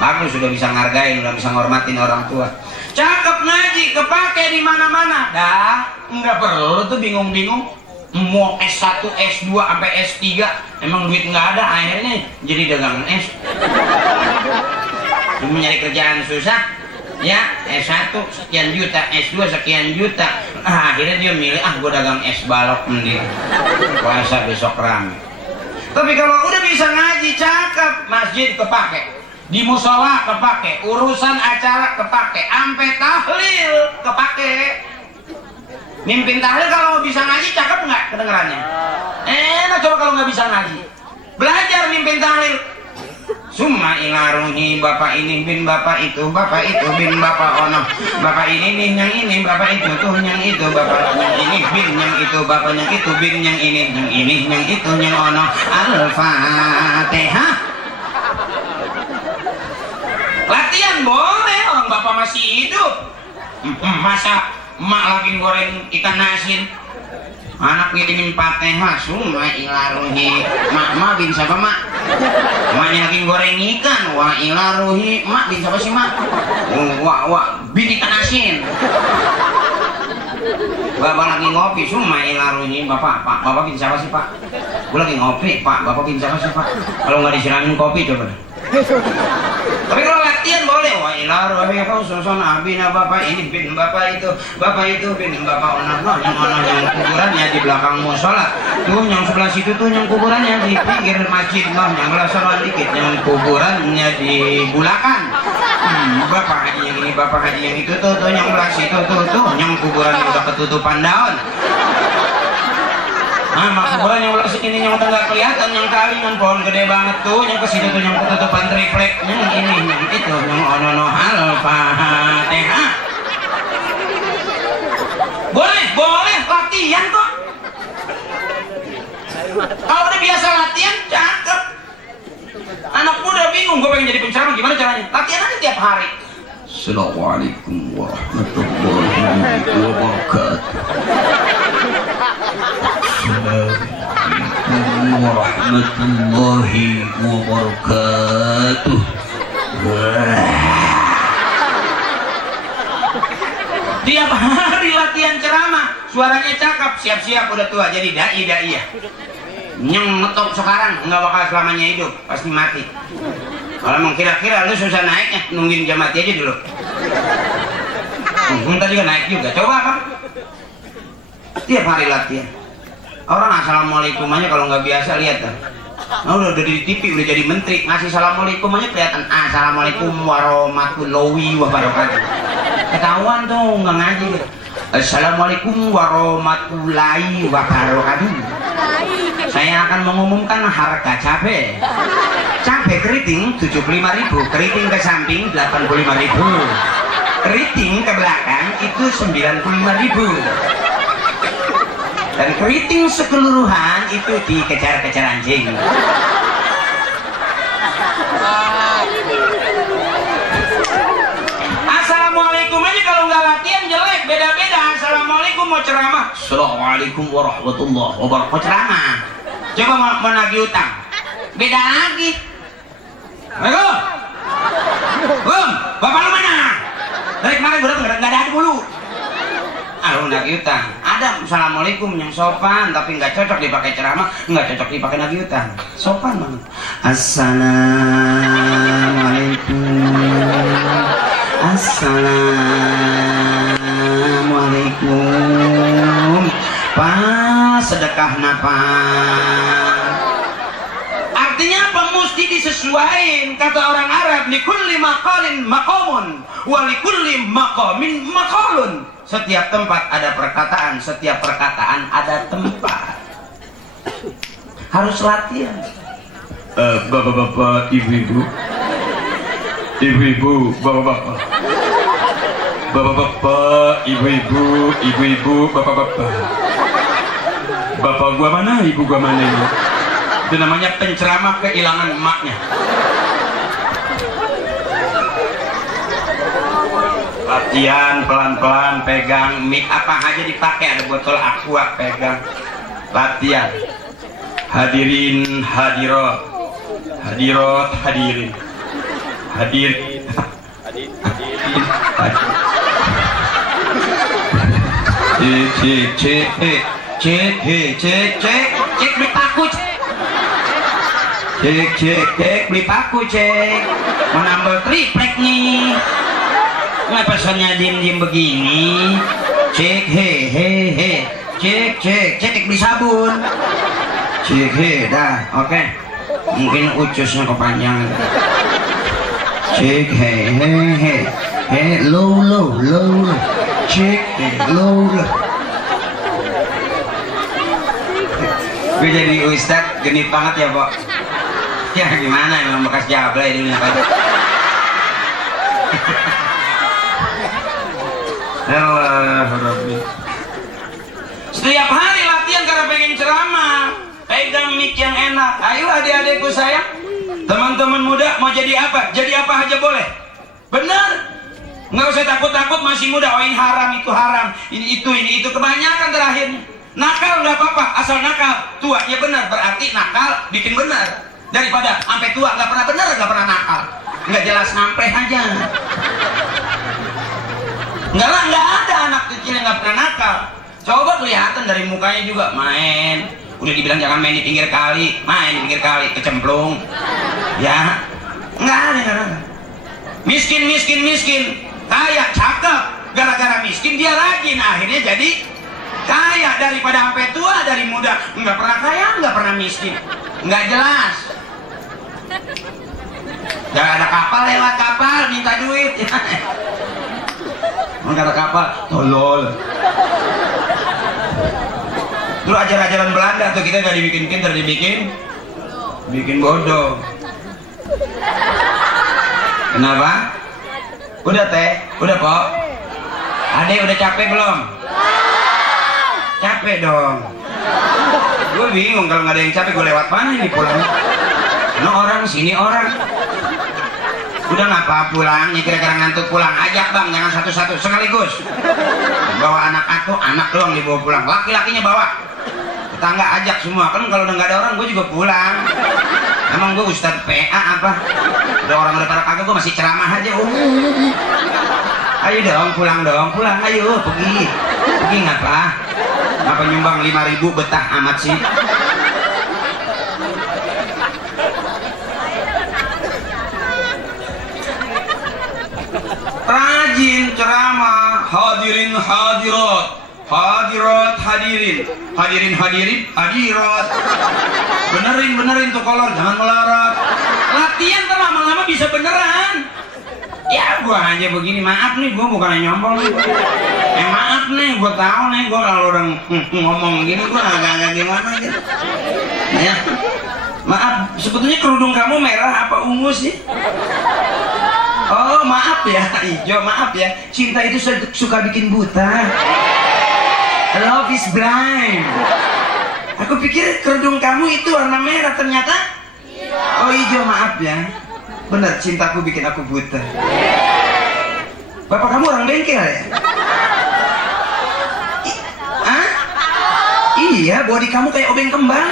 Bagus, sudah bisa ngargain, sudah bisa ngormatin orang tua. Cakep ngaji, kepake di mana-mana. Dah, nggak perlu tuh bingung-bingung. Mau S1, S2, sampai S3, emang duit nggak ada, akhirnya jadi dagang es. Mencari kerjaan susah, ya S1 sekian juta, S2 sekian juta. Akhirnya dia milih, gue dagang es balok mending. Puasa besok rame. Tapi kalau udah bisa ngaji, cakep, masjid kepake, di musola kepake, urusan acara kepake, ampe tahlil kepake. Mimpin tahlil kalau bisa ngaji, cakep nggak kedengerannya? Enak. Coba kalau nggak bisa ngaji, belajar mimpin tahlil. Summa ilaruhi, bapak ini bin bapak itu bin bapak ono, bapak ini nih yang ini, bapak itu tuh yang itu, bapak yang ini bin yang itu, bapak yang itu bin yang ini yang itu yang ono. Al-Fatihah. Latihan boleh, orang bapak masih hidup. Masa emak lagi goreng ikan asin, anak ngirimin Fatihah, summa ilaruhi, mak bin siapa mak? Maknya lagi goreng ikan, wa ilaruhi, mak bin siapa sih mak? Bin ikan asin. Bapak lagi ngopi, summa ilaruhi, bapak bin siapa sih pak? Gue lagi ngopi, pak, bapak bin siapa sih pak? Kalau nggak disiramin kopi coba. Tapi kalau latihan boleh, wa ilaruhi khususun abina, bapak ini bin bapak itu bin bapak ono, yang ono yang kuburannya di belakang musola tuh, yang sebelah situ tuh yang kuburannya di pinggir masjid mah, yang belasan dikit yang kuburannya di Bulakan. Bapak haji yang ini, bapak haji yang itu tuh yang belah situ tuh yang kuburannya udah ketutupan daun. Kuburan yang belah sini yang udah nggak kelihatan, yang kali yang pohon gede banget tuh, yang ke situ tuh yang ketutupan triplek, yang ini, yang itu, yang ono Al-Fatihah. Boleh latihan kok. Kalau udah biasa latihan, cakep. Anak muda bingung, gue pengen jadi penceramah, gimana caranya? Latihan aja tiap hari. Assalamualaikum warahmatullahi wabarakatuh. Assalamualaikum warahmatullahi wabarakatuh. Tiap hari latihan ceramah, suaranya cakep, siap-siap udah tua jadi dai-daiyah. Yang ngetop sekarang nggak bakal selamanya hidup, pasti mati. Kalau emang kira-kira lu susah naiknya, nungguin jam mati aja dulu. Tadi juga naik juga, coba apa? Tiap hari latihan. Orang assalamualaikum aja kalau nggak biasa, lihat kan. Udah di TV udah jadi menteri, ngasih assalamualaikum aja kelihatan. Assalamualaikum warahmatullahi wabarakatuh. Ketahuan tuh nggak ngaji gitu. Assalamualaikum warahmatullahi wabarakatuh. Saya akan mengumumkan harga cabai. Cabai keriting 75.000, keriting ke samping 85.000, keriting ke belakang itu 95.000. Dan keriting sekeluruhan itu dikejar-kejar anjing. Assalamualaikum aja kalau nggak mau ceramah, Assalamualaikum warahmatullahi wabarakatuh, ceramah. Coba mau nagih utang, beda lagi. Ayo, bapak lu mana? Dari kemarin gue nggak ada dulu. Lu nagih utang, ada Assalamualaikum yang sopan, tapi nggak cocok dipakai ceramah, nggak cocok dipakai nagih utang. Sopan banget. Assalamualaikum. Pas sedekah napa? Artinya apa? Mesti disesuaikan. Kata orang Arab, likulli maqalin maqamun wa likulli maqamin maqalun. Setiap tempat ada perkataan, setiap perkataan ada tempat. Harus latihan. Bapak-bapak, ibu-ibu, bapak-bapak, bapak-bapak, ibu-ibu, bapak-bapak. Bapak gua mana, ibu gua mana ini? Itu namanya penceramah kehilangan emaknya. Latihan pelan-pelan, pegang mic apa aja dipakai, ada botol aqua pegang. Latihan. Hadirin hadirat, hadirat hadirin, hadirin hadirin. Cek beli paku, cek beli paku, cek mau nambah triplek nih. Nggak pesannya diem begini. Cek cek beli sabun. Cek dah, oke. Mungkin ucusnya kepanjangan. Cek low. Cek low. Gue jadi ustad genit banget ya, Pak. Ya gimana, emang bekas jablay dulu ya, Pak. Setiap hari latihan karena pengen ceramah, pegang mic yang enak. Ayo adik-adikku sayang, teman-teman muda mau jadi apa? Jadi apa aja boleh. Benar? Nggak usah takut-takut, masih muda. Oh ini haram, itu haram, ini itu kebanyakan terakhirnya. Nakal nggak apa-apa, asal nakal. Tua ya benar, berarti nakal bikin benar. Daripada sampai tua nggak pernah benar, nggak pernah nakal, nggak jelas ngampeh aja. Nggak ada anak kecil yang nggak pernah nakal. Coba kelihatan dari mukanya juga main. Udah dibilang jangan main di pinggir kali, main di pinggir kali, kecemplung. Ya, nggak ada. Miskin. Kaya, cakep. Gara-gara miskin dia rajin, akhirnya jadi kaya. Daripada sampai tua, dari muda nggak pernah kaya, nggak pernah miskin. Nggak jelas. Gak ada kapal lewat kapal minta duit. Nggak ada kapal, tolol. Dulu ajaran-ajaran Belanda tuh kita nggak bikin bodoh. Kenapa? Udah teh, udah Pok. Adek udah capek belum? Capek dong. Gue bingung kalau nggak ada yang capek, gue lewat mana ini pulang? Ini orang, sini orang. Udah ngapa pulang? Ya kira-kira ngantuk pulang. Ajak bang, jangan satu-satu sekaligus. Bawa anak doang dibawa pulang. Laki-lakinya bawa. Tetangga ajak semua. Kan kalau udah nggak ada orang, gue juga pulang. Emang gue Ustadz PA apa? Udah orang udah pada kagak, gue masih ceramah aja. Ayo dong, pulang. Ayo, pergi ngapa? Ngapa nyumbang 5.000 betah amat sih? Rajin ceramah, hadirin hadirat. Benerin tuh kolor, jangan melarat. Latihan kan lama-lama bisa beneran. Ya gua aja begini, maaf nih, gua bukan nyombong nih. Maaf nih, gua tahu nih, gua kalau orang ngomong gini gua agak gimana gitu. Ya. Maaf, sebetulnya kerudung kamu merah apa ungu sih? Oh maaf ya, hijau, maaf ya. Cinta itu suka bikin buta. Love is blind. Aku pikir kerudung kamu itu warna merah, ternyata oh hijau, maaf ya. Benar, cintaku bikin aku buta. Bapak kamu orang bengkel ya? Iya, body kamu kayak obeng kembang.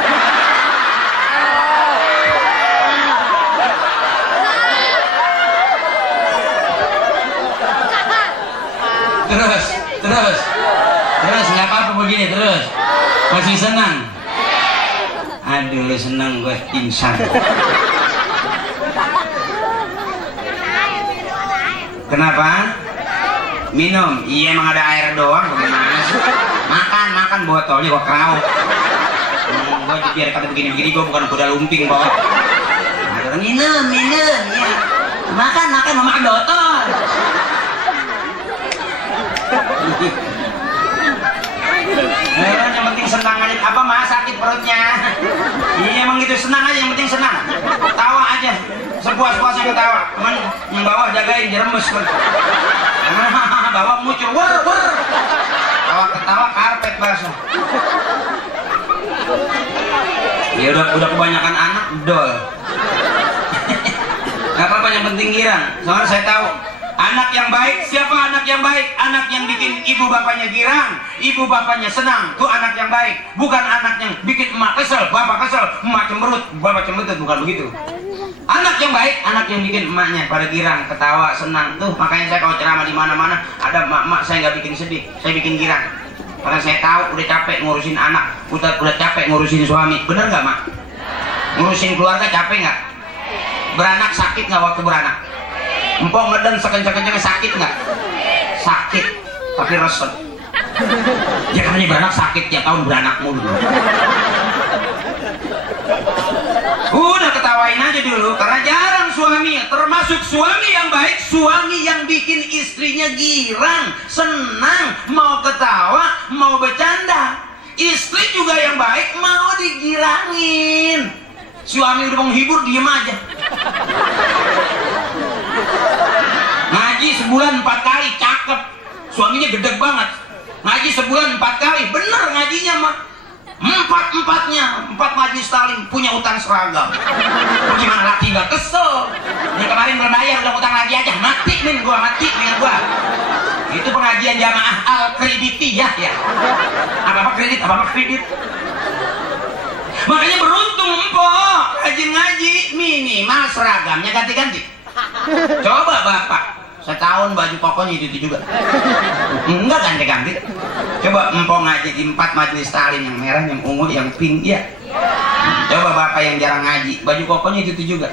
Terus nggak apa-apa begini terus. Masih senang? Aduh, senang gue pingsan. Kenapa? Minum? Iya, emang ada air doang. Bagaimana sih? Makan botolnya gue kerau. Gue biar kata begini-begini, gue bukan kuda lumping kok. Minum, ya. Makan, memakan botol. Yang penting senang aja. Apa mah sakit perutnya? Iya, emang gitu, senang aja, yang penting senang. Tawa aja, sepuas-puasnya ketawa. Cuman yang bawah jagain, jeremes. Bawah muncul, wur. Ketawa karpet basah. Ya udah kebanyakan anak dol. Gak apa-apa, yang penting girang. Soalnya saya tahu anak yang baik. Siapa anak yang baik? Anak yang bikin ibu bapaknya girang, ibu bapaknya senang. Itu anak yang baik. Bukan anak yang bikin emak kesel, bapak kesel, emak cemberut, bapak cemberut. Bukan begitu. Anak yang baik, anak yang bikin emaknya pada girang, ketawa, senang. Tuh makanya saya kalau ceramah di mana-mana ada emak-emak, saya nggak bikin sedih, saya bikin girang. Karena saya tahu udah capek ngurusin anak, udah capek ngurusin suami. Bener nggak, Mak? Ngurusin keluarga capek nggak? Beranak sakit nggak waktu beranak? Empok ngeden sekencang-kencangnya sakit nggak? Sakit, tapi resep. Ya karena beranak sakit tiap tahun, beranak mulu. Udah ketawain aja dulu, karena jarang suami, termasuk suami yang baik, suami yang bikin istrinya girang, senang, mau ketawa, mau bercanda. Istri juga yang baik mau digirangin. Suami udah menghibur, diem aja. Ngaji sebulan 4 kali, cakep. Suaminya gede banget. Ngaji sebulan 4 kali, bener ngajinya mah. 4 majelis taklim, punya utang seragam. Gimana laki nggak kesel? Ini kemarin belum bayar, udah utang lagi aja. Mati nih gua. Itu pengajian jamaah al-kreditiyah ya. Apa kredit? Makanya beruntung empok rajin ngaji, minimal seragamnya ganti-ganti. Coba bapak setahun baju kokonya itu juga enggak ganti-ganti. Coba empok ngaji di 4 majelis taklim, yang merah, yang ungu, yang pink ya. Coba bapak yang jarang ngaji, baju kokonya itu juga.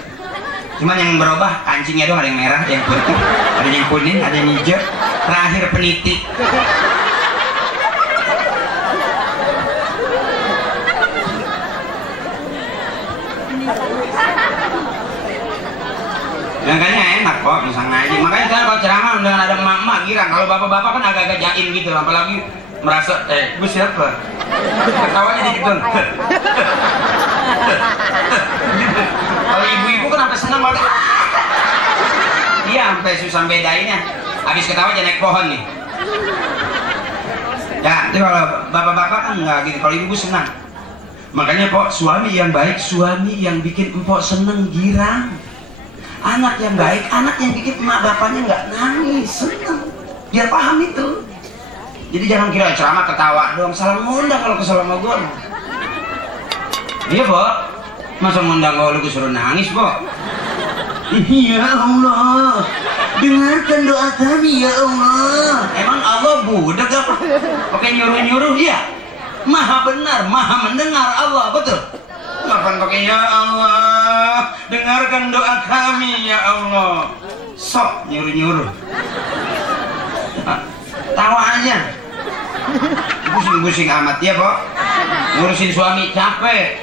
Cuman yang berubah kancingnya doang, ada yang merah, yang putih, ada yang kuning, ada yang hijau, terakhir peniti. Makanya enak kok bisa ngaji. Makanya kan kalau ceramah dengan ada emak-emak girang. Kalau bapak-bapak kan agak-agak jaim gitu, apalagi merasa gue siapa? Ketawanya dikit dong. Kalau ibu-ibu kan sampai senang banget. Iya, sampai susah bedainnya. Habis ketawa jangan naik pohon nih. Ya, itu kalau bapak-bapak kan nggak gitu. Kalau ibu senang. Makanya kok suami yang baik, suami yang bikin empok seneng, girang. Anak yang baik, anak yang bikin emak bapaknya nggak nangis, seneng. Biar paham itu. Jadi jangan kira ceramah ketawa doang, salah ngundang kalau kesel sama gua. Iya, Pak. Masa ngundang gua lu suruh nangis, Pak? Ya Allah, dengarkan doa kami ya Allah. Emang Allah budak apa? Pakai nyuruh-nyuruh dia? Maha benar, maha mendengar Allah, betul? Ngapain pakai ya Allah, dengarkan doa kami ya Allah. Sok nyuruh-nyuruh. Tawa aja. Pusing-pusing amat ya, Pak. Ngurusin suami capek.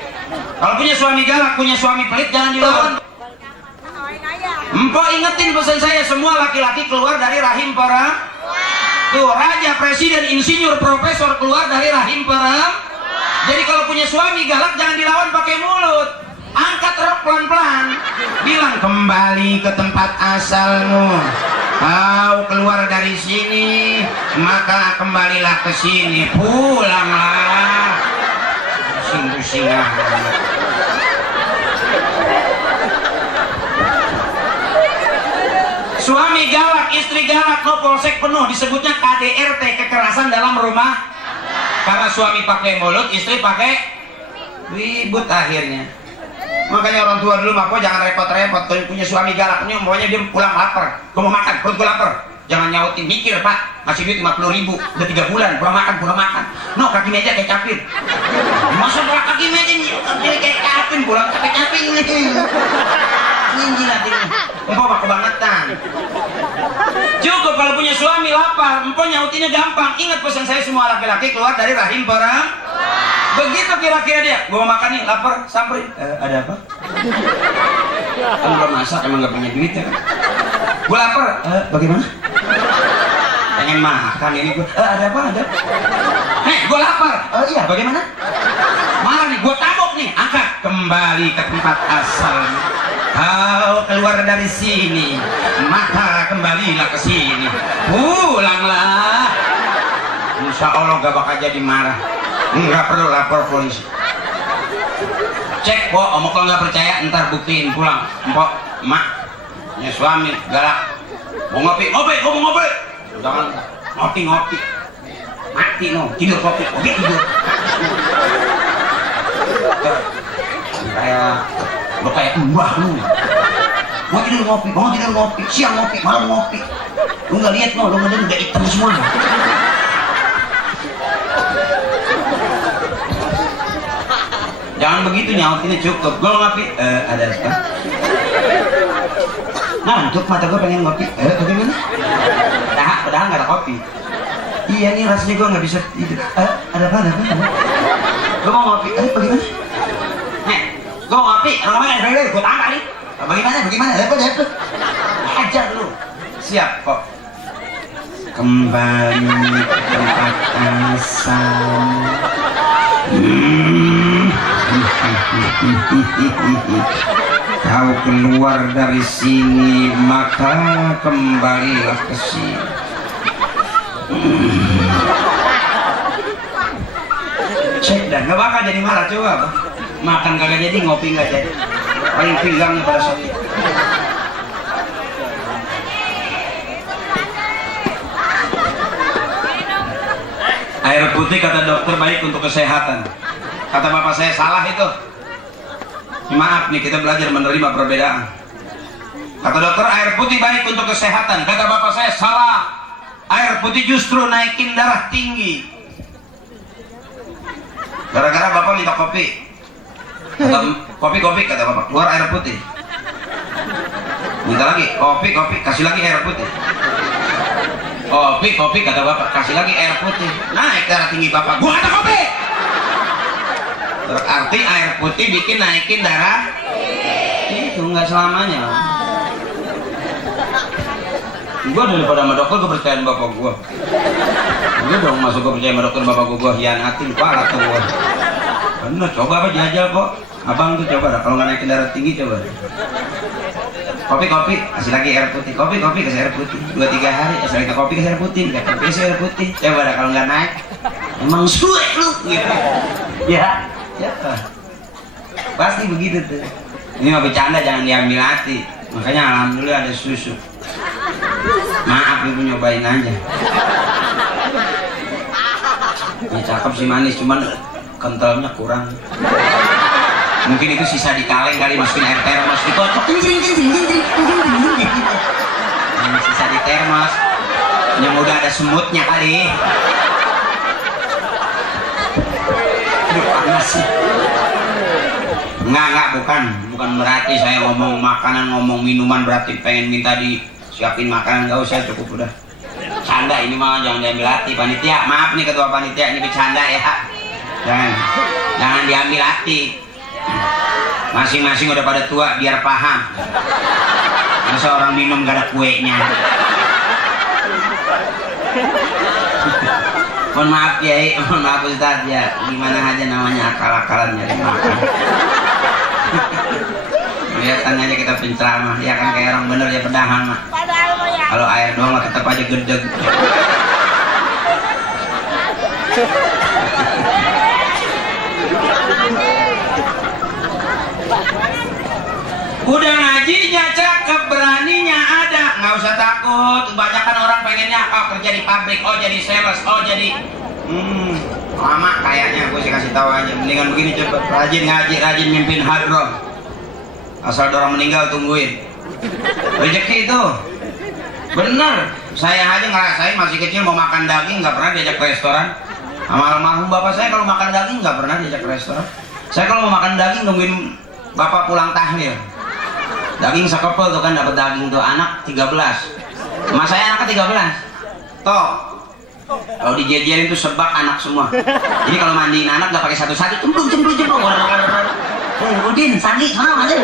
Kalau punya suami galak, punya suami pelit, jangan dilawan. Empok ingetin pesan saya, semua laki-laki keluar dari rahim para. Tuh, raja, presiden, insinyur, profesor keluar dari rahim para. Jadi kalau punya suami galak jangan dilawan pakai mulut. Angkat rok pelan-pelan. Bilang kembali ke tempat asalmu. Kau keluar dari sini, maka kembalilah ke sini. Pulanglah. Pusing-pusing. Suami galak, istri galak, no polsek penuh. Disebutnya KDRT, kekerasan dalam rumah Karena suami pakai mulut, istri pakai ribut akhirnya. Makanya orang tua dulu mah jangan repot-repot. Kalau punya suami galak nih, umpamanya dia pulang lapar, gue mau makan, perut gue lapar. Jangan nyautin, mikir pak, ngasih duit 50.000, udah 3 bulan, pulang makan. No, kaki meja kayak capin. Masuk pulang kaki meja nih, kayak capin, pulang capek-capek nih. Ini nanti nih, empok mah kebangetan. Cukup kalau punya suami lapar, empok nyautinnya gampang. Ingat pesan saya, semua laki-laki keluar dari rahim perempuan. Begitu kira-kira dia, gua mau makan nih, lapar, samperin. Ada apa? Kan belum masak, emang gak punya duit ya kan? Gua lapar, bagaimana? Pengen makan ini gua, ada apa? Ada? Gua lapar, iya bagaimana? Marah nih, gua tabok nih, angkat kembali ke tempat asalnya. Kau keluar dari sini, maka kembalilah ke sini. Pulanglah. Insya Allah gak bakal jadi marah. Nggak perlu lapor polisi. Cek, Pok, omong kalau nggak percaya, ntar buktiin pulang. Empok, emak, punya suami galak. Mau ngopi. Jangan ngopi. Mati no, tidur kopi, tidur. Lo kayak mbah lu. Mau tidur ngopi, siang ngopi, malam ngopi. Lu nggak lihat no, lu ngeden udah hitam semua. Jangan begitu, nyautinnya cukup. Gue ngopi, ada apa? Ngantuk mata gue pengen ngopi. Bagaimana? Padahal nggak ada kopi. Iya nih rasanya gue nggak bisa tidur. Ada apa? Gue mau ngopi. Bagaimana? Gue mau ngopi. Kalau nggak ada, gue tangkap nih. Bagaimana? Ada apa? Ajar lu. Siap kok. Kembali ke tempat asal. Kau keluar dari sini, maka kembalilah ke sini. Cek dah, gak bakal jadi marah. Coba apa? Makan kagak jadi, ngopi gak jadi. Paling pinggangnya pada sakit. Air putih kata dokter baik untuk kesehatan. Kata bapak saya salah itu. Maaf nih, kita belajar menerima perbedaan. Kata dokter air putih baik untuk kesehatan. Kata bapak saya salah. Air putih justru naikin darah tinggi. Gara-gara bapak minta kopi. Kata kopi kata bapak, keluar air putih. Minta lagi kopi, kasih lagi air putih. Kopi kata bapak, kasih lagi air putih. Naik darah tinggi bapak, gua kata kopi. Berarti air putih bikin naikin darah. Itu nggak selamanya. Gua daripada sama dokter, gua percaya bapak gua. Gua dong masuk gua percaya sama dokter, bapak gua hianatin kepala tuh gua. Bener, coba apa jajal kok. Abang tuh coba dah, kalau nggak naikin darah tinggi coba deh. Kopi, kasih lagi air putih. Kopi, kasih air putih. 2-3 hari, kasih lagi kopi, kasih air putih. Kasih air putih. Coba dah, kalau nggak naik, emang suwe lu gitu. Ya. Pasti begitu tuh. Ini mah bercanda, jangan diambil hati. Makanya alhamdulillah ada susu. Maaf ibu, nyobain aja. Ya cakep sih, manis, cuman kentalnya kurang. Mungkin itu sisa di kaleng kali, masukin air termos dikocok. Sisa di termos. Yang udah ada semutnya kali. Aduh, panas sih. Enggak, bukan berarti saya ngomong makanan, ngomong minuman berarti pengen minta disiapin makanan. Enggak usah, cukup udah. Canda ini mah, jangan diambil hati panitia. Maaf nih ketua panitia, ini bercanda ya. Jangan diambil hati. Masing-masing udah pada tua, biar paham. Masa orang minum gak ada kuenya. Mohon maaf Kiai, mohon maaf Ustaz ya. Gimana aja namanya akal-akalan nyari makan. Kelihatan aja kita penceramah, ya kan kayak orang bener ya pedahan mah. Kalau air doang mah tetap aja gedeg. Udah ngajinya cakep, beraninya ada, nggak usah takut. Kebanyakan orang pengennya kerja di pabrik, jadi sales, jadi Lama kayaknya, gue sih kasih tahu aja. Mendingan begini cepet, rajin ngaji, rajin mimpin hadroh. Asal ada orang meninggal tungguin. Rezeki itu. Bener. Saya aja ngerasain masih kecil mau makan daging nggak pernah diajak ke restoran. Sama almarhum bapak saya kalau makan daging nggak pernah diajak ke restoran. Saya kalau mau makan daging nungguin bapak pulang tahlil. Daging sekepel tuh kan dapat daging tuh anak 13. Mas saya anaknya 13. Toh. Kalau dijejerin tuh sebak anak semua. Jadi kalau mandiin anak nggak pakai satu-satu, cemplung. Udin, Sandi, mana aja.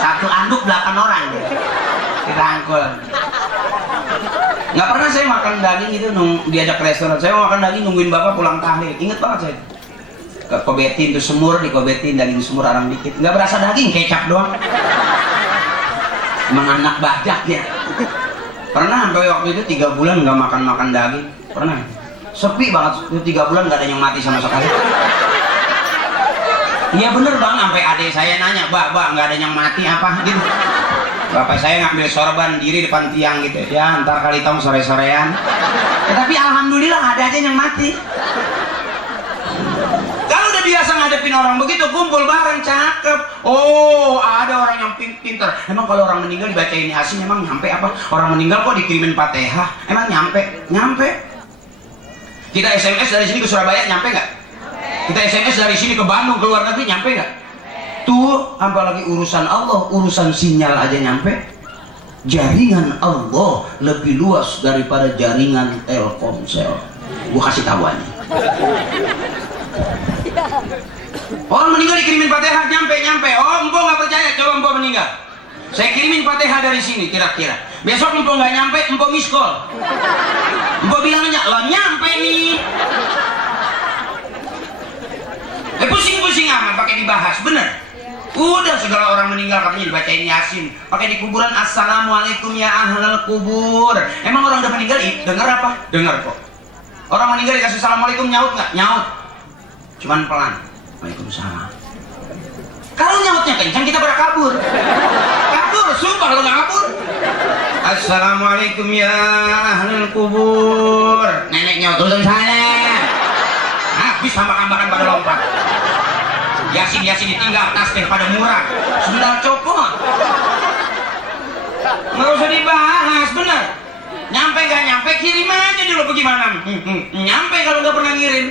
Satu anduk 8 orang. Dirangkul. Nggak pernah saya makan daging itu diajak ke restoran. Saya mau makan daging nungguin bapak pulang tahlil. Ingat banget saya. Kobetin tuh semur, dikobetin daging semur arang dikit. Nggak berasa daging, kecap doang. Emang anak bajak ya. Pernah sampai waktu itu 3 bulan nggak makan daging. Pernah. Sepi banget. Itu 3 bulan nggak ada yang mati sama sekali. Iya bener bang, sampai adik saya nanya, Mbak, nggak ada yang mati apa gitu. Bapak saya ngambil sorban diri depan tiang gitu, ya ntar kali tong sore-sorean. Ya, tapi alhamdulillah ada aja yang mati. Kalau udah biasa ngadepin orang begitu, kumpul bareng, cakep. Oh, ada orang yang pinter. Emang kalau orang meninggal dibacain Yasin, emang nyampe apa? Orang meninggal kok dikirimin Fatihah? Emang nyampe? Nyampe. Kita SMS dari sini ke Surabaya, nyampe nggak? Kita SMS dari sini ke Bandung, ke luar negeri, nyampe nggak? Tuh, apalagi urusan Allah, urusan sinyal aja nyampe. Jaringan Allah lebih luas daripada jaringan Telkomsel. Gua kasih tahu aja. Orang meninggal dikirimin Fatihah, nyampe. Oh, empok nggak percaya, coba empok meninggal. Saya kirimin Fatihah dari sini, kira-kira. Besok empok nggak nyampe, empok miss call. Empok bilang aja, lah nyampe nih. Pusing-pusing amat pakai dibahas, bener. Udah segala orang meninggal katanya dibacain Yasin, pakai di kuburan assalamualaikum ya ahlal kubur. Emang orang udah meninggal dengar apa? Dengar kok. Orang meninggal dikasih assalamualaikum nyaut nggak? Nyaut. Cuman pelan. Waalaikumsalam. Kalau nyautnya kencang kita pada kabur. Kabur, sumpah kalau nggak kabur. Assalamualaikum ya ahlal kubur. Nenek nyaut dulu sana. Habis hambak-hambakan pada lompat. Yasin ditinggal, tasbih pada murah. Sudah copot. Nggak usah dibahas, bener. Nyampe nggak nyampe, kirim aja dulu bagaimana. Nyampe kalau nggak pernah ngirim.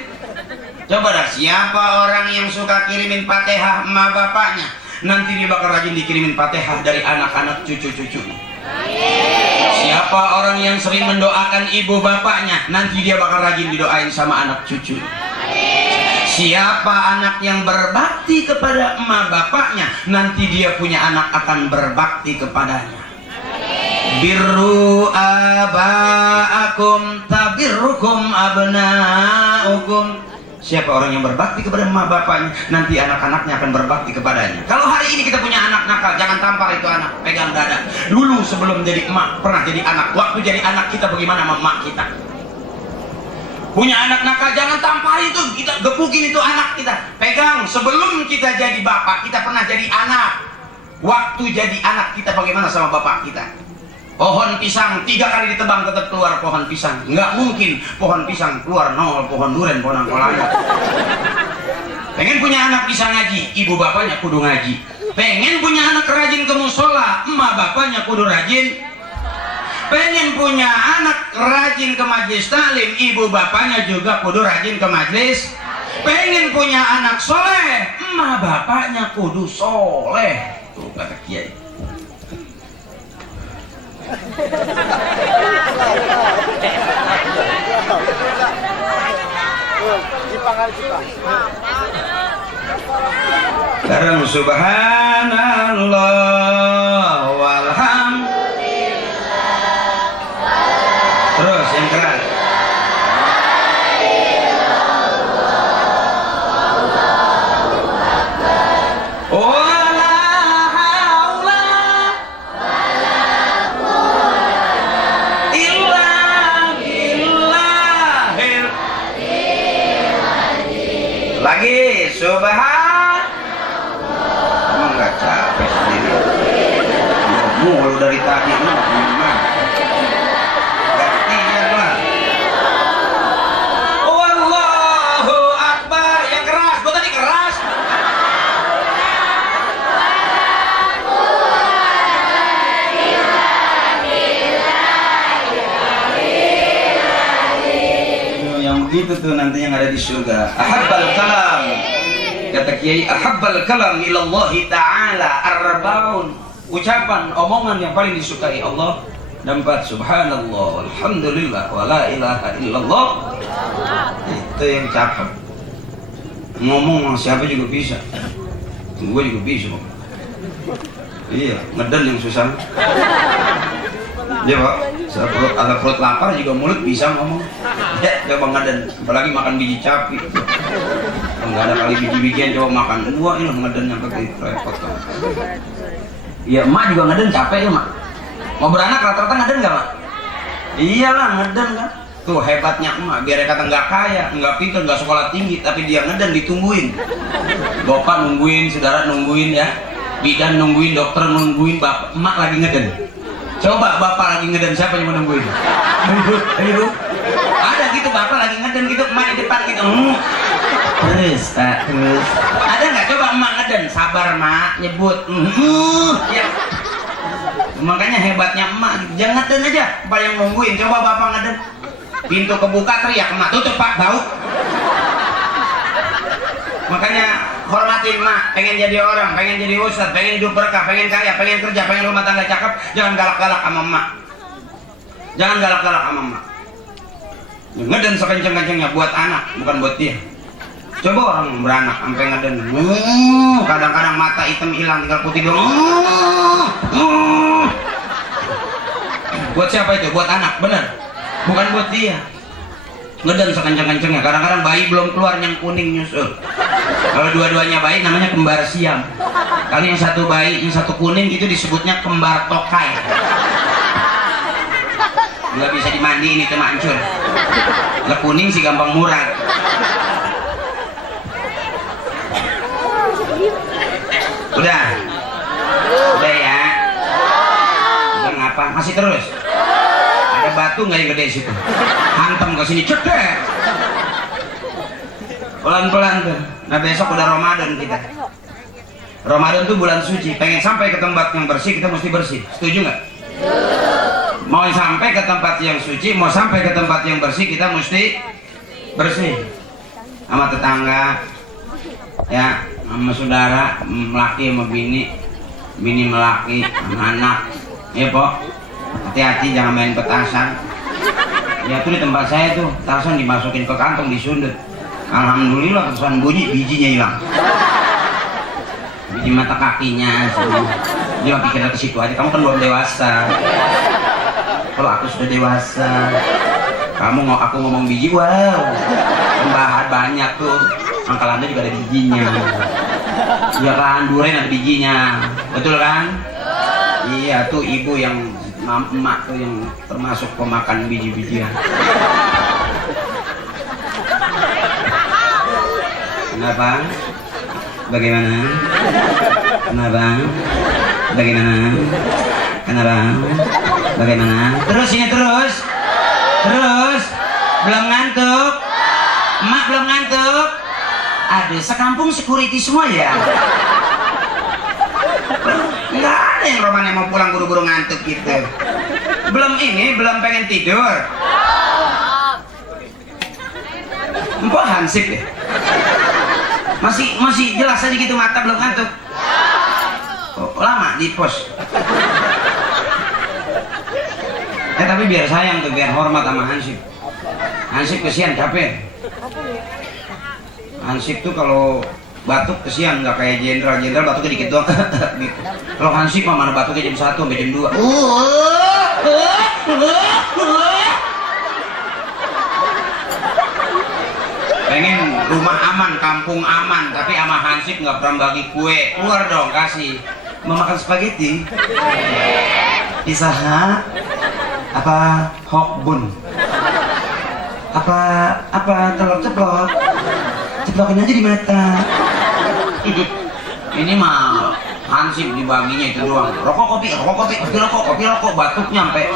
Coba dah, siapa orang yang suka kirimin Fatihah emak bapaknya, nanti dia bakal rajin dikirimin Fatihah dari anak-anak cucu-cucunya. Siapa orang yang sering mendoakan ibu bapaknya, nanti dia bakal rajin didoain sama anak cucunya. Siapa anak yang berbakti kepada emak bapaknya, nanti dia punya anak akan berbakti kepadanya. Birru aba'akum tabirrukum abna'ukum. Siapa orang yang berbakti kepada emak bapaknya, nanti anak-anaknya akan berbakti kepadanya. Kalau hari ini kita punya anak nakal, jangan tampar itu anak, pegang dada. Dulu sebelum jadi emak, pernah jadi anak. Waktu jadi anak kita bagaimana sama emak kita? Punya anak nakal, jangan tampar itu, kita gepukin itu anak kita. Pegang, sebelum kita jadi bapak, kita pernah jadi anak. Waktu jadi anak kita bagaimana sama bapak kita? Pohon pisang 3 kali ditebang tetap keluar pohon pisang. Nggak mungkin pohon pisang keluar 0 pohon duren, pohon angkolanya. Pengen punya anak bisa ngaji, ibu bapaknya kudu ngaji. Pengen punya anak rajin ke musola, emak bapaknya kudu rajin. Pengen punya anak rajin ke majelis taklim, ibu bapaknya juga kudu rajin ke majelis. Pengen punya anak soleh, emak bapaknya kudu soleh. Tuh kata kiai. Bareng subhanallah walhamdulillah. Terus yang keras. Lagi subhanallah. Emang nggak capek sendiri? Mulu dari tadi gimana? Gantian lah. Yang begitu tuh nantinya yang ada di surga. Ahabbal kalam. Kata Kiai, ahabbal kalam ilallahi ta'ala arbaun. Ucapan, omongan yang paling disukai Allah. Nampak subhanallah, alhamdulillah, wa la ilaha illallah. Itu yang cakep. Ngomong sama siapa juga bisa. Gue juga bisa. Iya, ngeden yang susah. Ya Pak, ada perut lapar juga mulut bisa ngomong. Ya, coba ngeden, apalagi makan biji capi. Enggak ada kali biji-bijian coba makan. Wah, ini ngeden yang kayak repot kan. Iya, emak juga ngeden capek ya, Mak. Mau beranak rata-rata ngeden enggak, Mak? Iyalah, ngeden kan. Tuh hebatnya emak, biar kata nggak kaya, nggak pintar, nggak sekolah tinggi, tapi dia ngeden ditungguin. Bapak nungguin, saudara nungguin ya. Bidan nungguin, dokter nungguin, bapak, emak lagi ngeden. Coba bapak lagi ngeden, siapa yang mau nungguin? Ayo. Ada gitu bapak lagi ngeden gitu, emak di depan gitu. Terus, terus. Ada nggak coba emak ngeden? Sabar mak, nyebut. Ya. Makanya hebatnya emak, jangan ngeden aja. Apa yang nungguin? Coba bapak ngeden. Pintu kebuka teriak emak, tutup pak, bau. Makanya hormatin emak, pengen jadi orang, pengen jadi ustadz, pengen hidup berkah, pengen kaya, pengen kerja, pengen rumah tangga cakep, jangan galak-galak sama emak. Jangan galak-galak sama emak. Ngeden sekenceng-kencengnya buat anak, bukan buat dia. Coba orang beranak sampai ngeden. Kadang-kadang mata hitam hilang, tinggal putih doang. Buat siapa itu? Buat anak, benar. Bukan buat dia. Ngeden sekenceng-kencengnya. Kadang-kadang bayi belum keluar yang kuning nyusul. Kalau dua-duanya bayi namanya kembar siam. Kali yang satu bayi, yang satu kuning itu disebutnya kembar tokai. Nggak bisa dimandiin itu mancur. Nggak kuning sih gampang murah. Udah ya. Udah ngapa? Masih terus. Ada batu nggak yang gede situ? Hantam ke sini cedek. Pelan-pelan tuh. Nah besok udah Ramadan kita. Ramadan tuh bulan suci. Pengen sampai ke tempat yang bersih, kita mesti bersih. Setuju nggak? Mau sampai ke tempat yang suci, mau sampai ke tempat yang bersih, kita mesti bersih. Sama tetangga, ya, sama saudara, laki sama bini, bini melaki, sama anak. Ya Pok, hati-hati jangan main petasan. Ya tuh di tempat saya tuh, petasan dimasukin ke kantong, disundut. Alhamdulillah petasan bunyi, bijinya hilang. Biji mata kakinya semua. Dia pikirnya ke situ aja, kamu kan belum dewasa. Kalau aku sudah dewasa, aku ngomong biji, wow, tambahan banyak tuh. Mangkalanda juga ada bijinya. Iya kan, durian ada bijinya, betul kan? Iya tuh ibu yang emak tuh yang termasuk pemakan biji-bijian. Kenapa? Bagaimana? Kenapa? Bagaimana? Kenapa? Bagaimana? Terus ini terus. Belum ngantuk? Emak belum ngantuk? Aduh, sekampung security semua ya. Nggak ada yang roman yang mau pulang buru-buru ngantuk gitu. Belum pengen tidur. Empok hansip ya? Masih jelas aja gitu mata belum ngantuk. Oh, lama di pos. Tapi biar sayang tuh, biar hormat sama Hansip. Hansip kesian capek. Hansip tuh kalau batuk kesian, nggak kayak jenderal batuknya dikit doang. Gitu. Kalau Hansip mah mana batuknya jam 1 sampai jam 2. Pengen rumah aman, kampung aman, tapi sama Hansip nggak pernah bagi kue. Keluar dong, kasih. Mau makan spaghetti? Isaha? Apa hokbun? Apa telur ceplok? Ceplokin aja di mata. Ini mah Hansip dibaginya itu doang. Rokok kopi, batuk nyampe.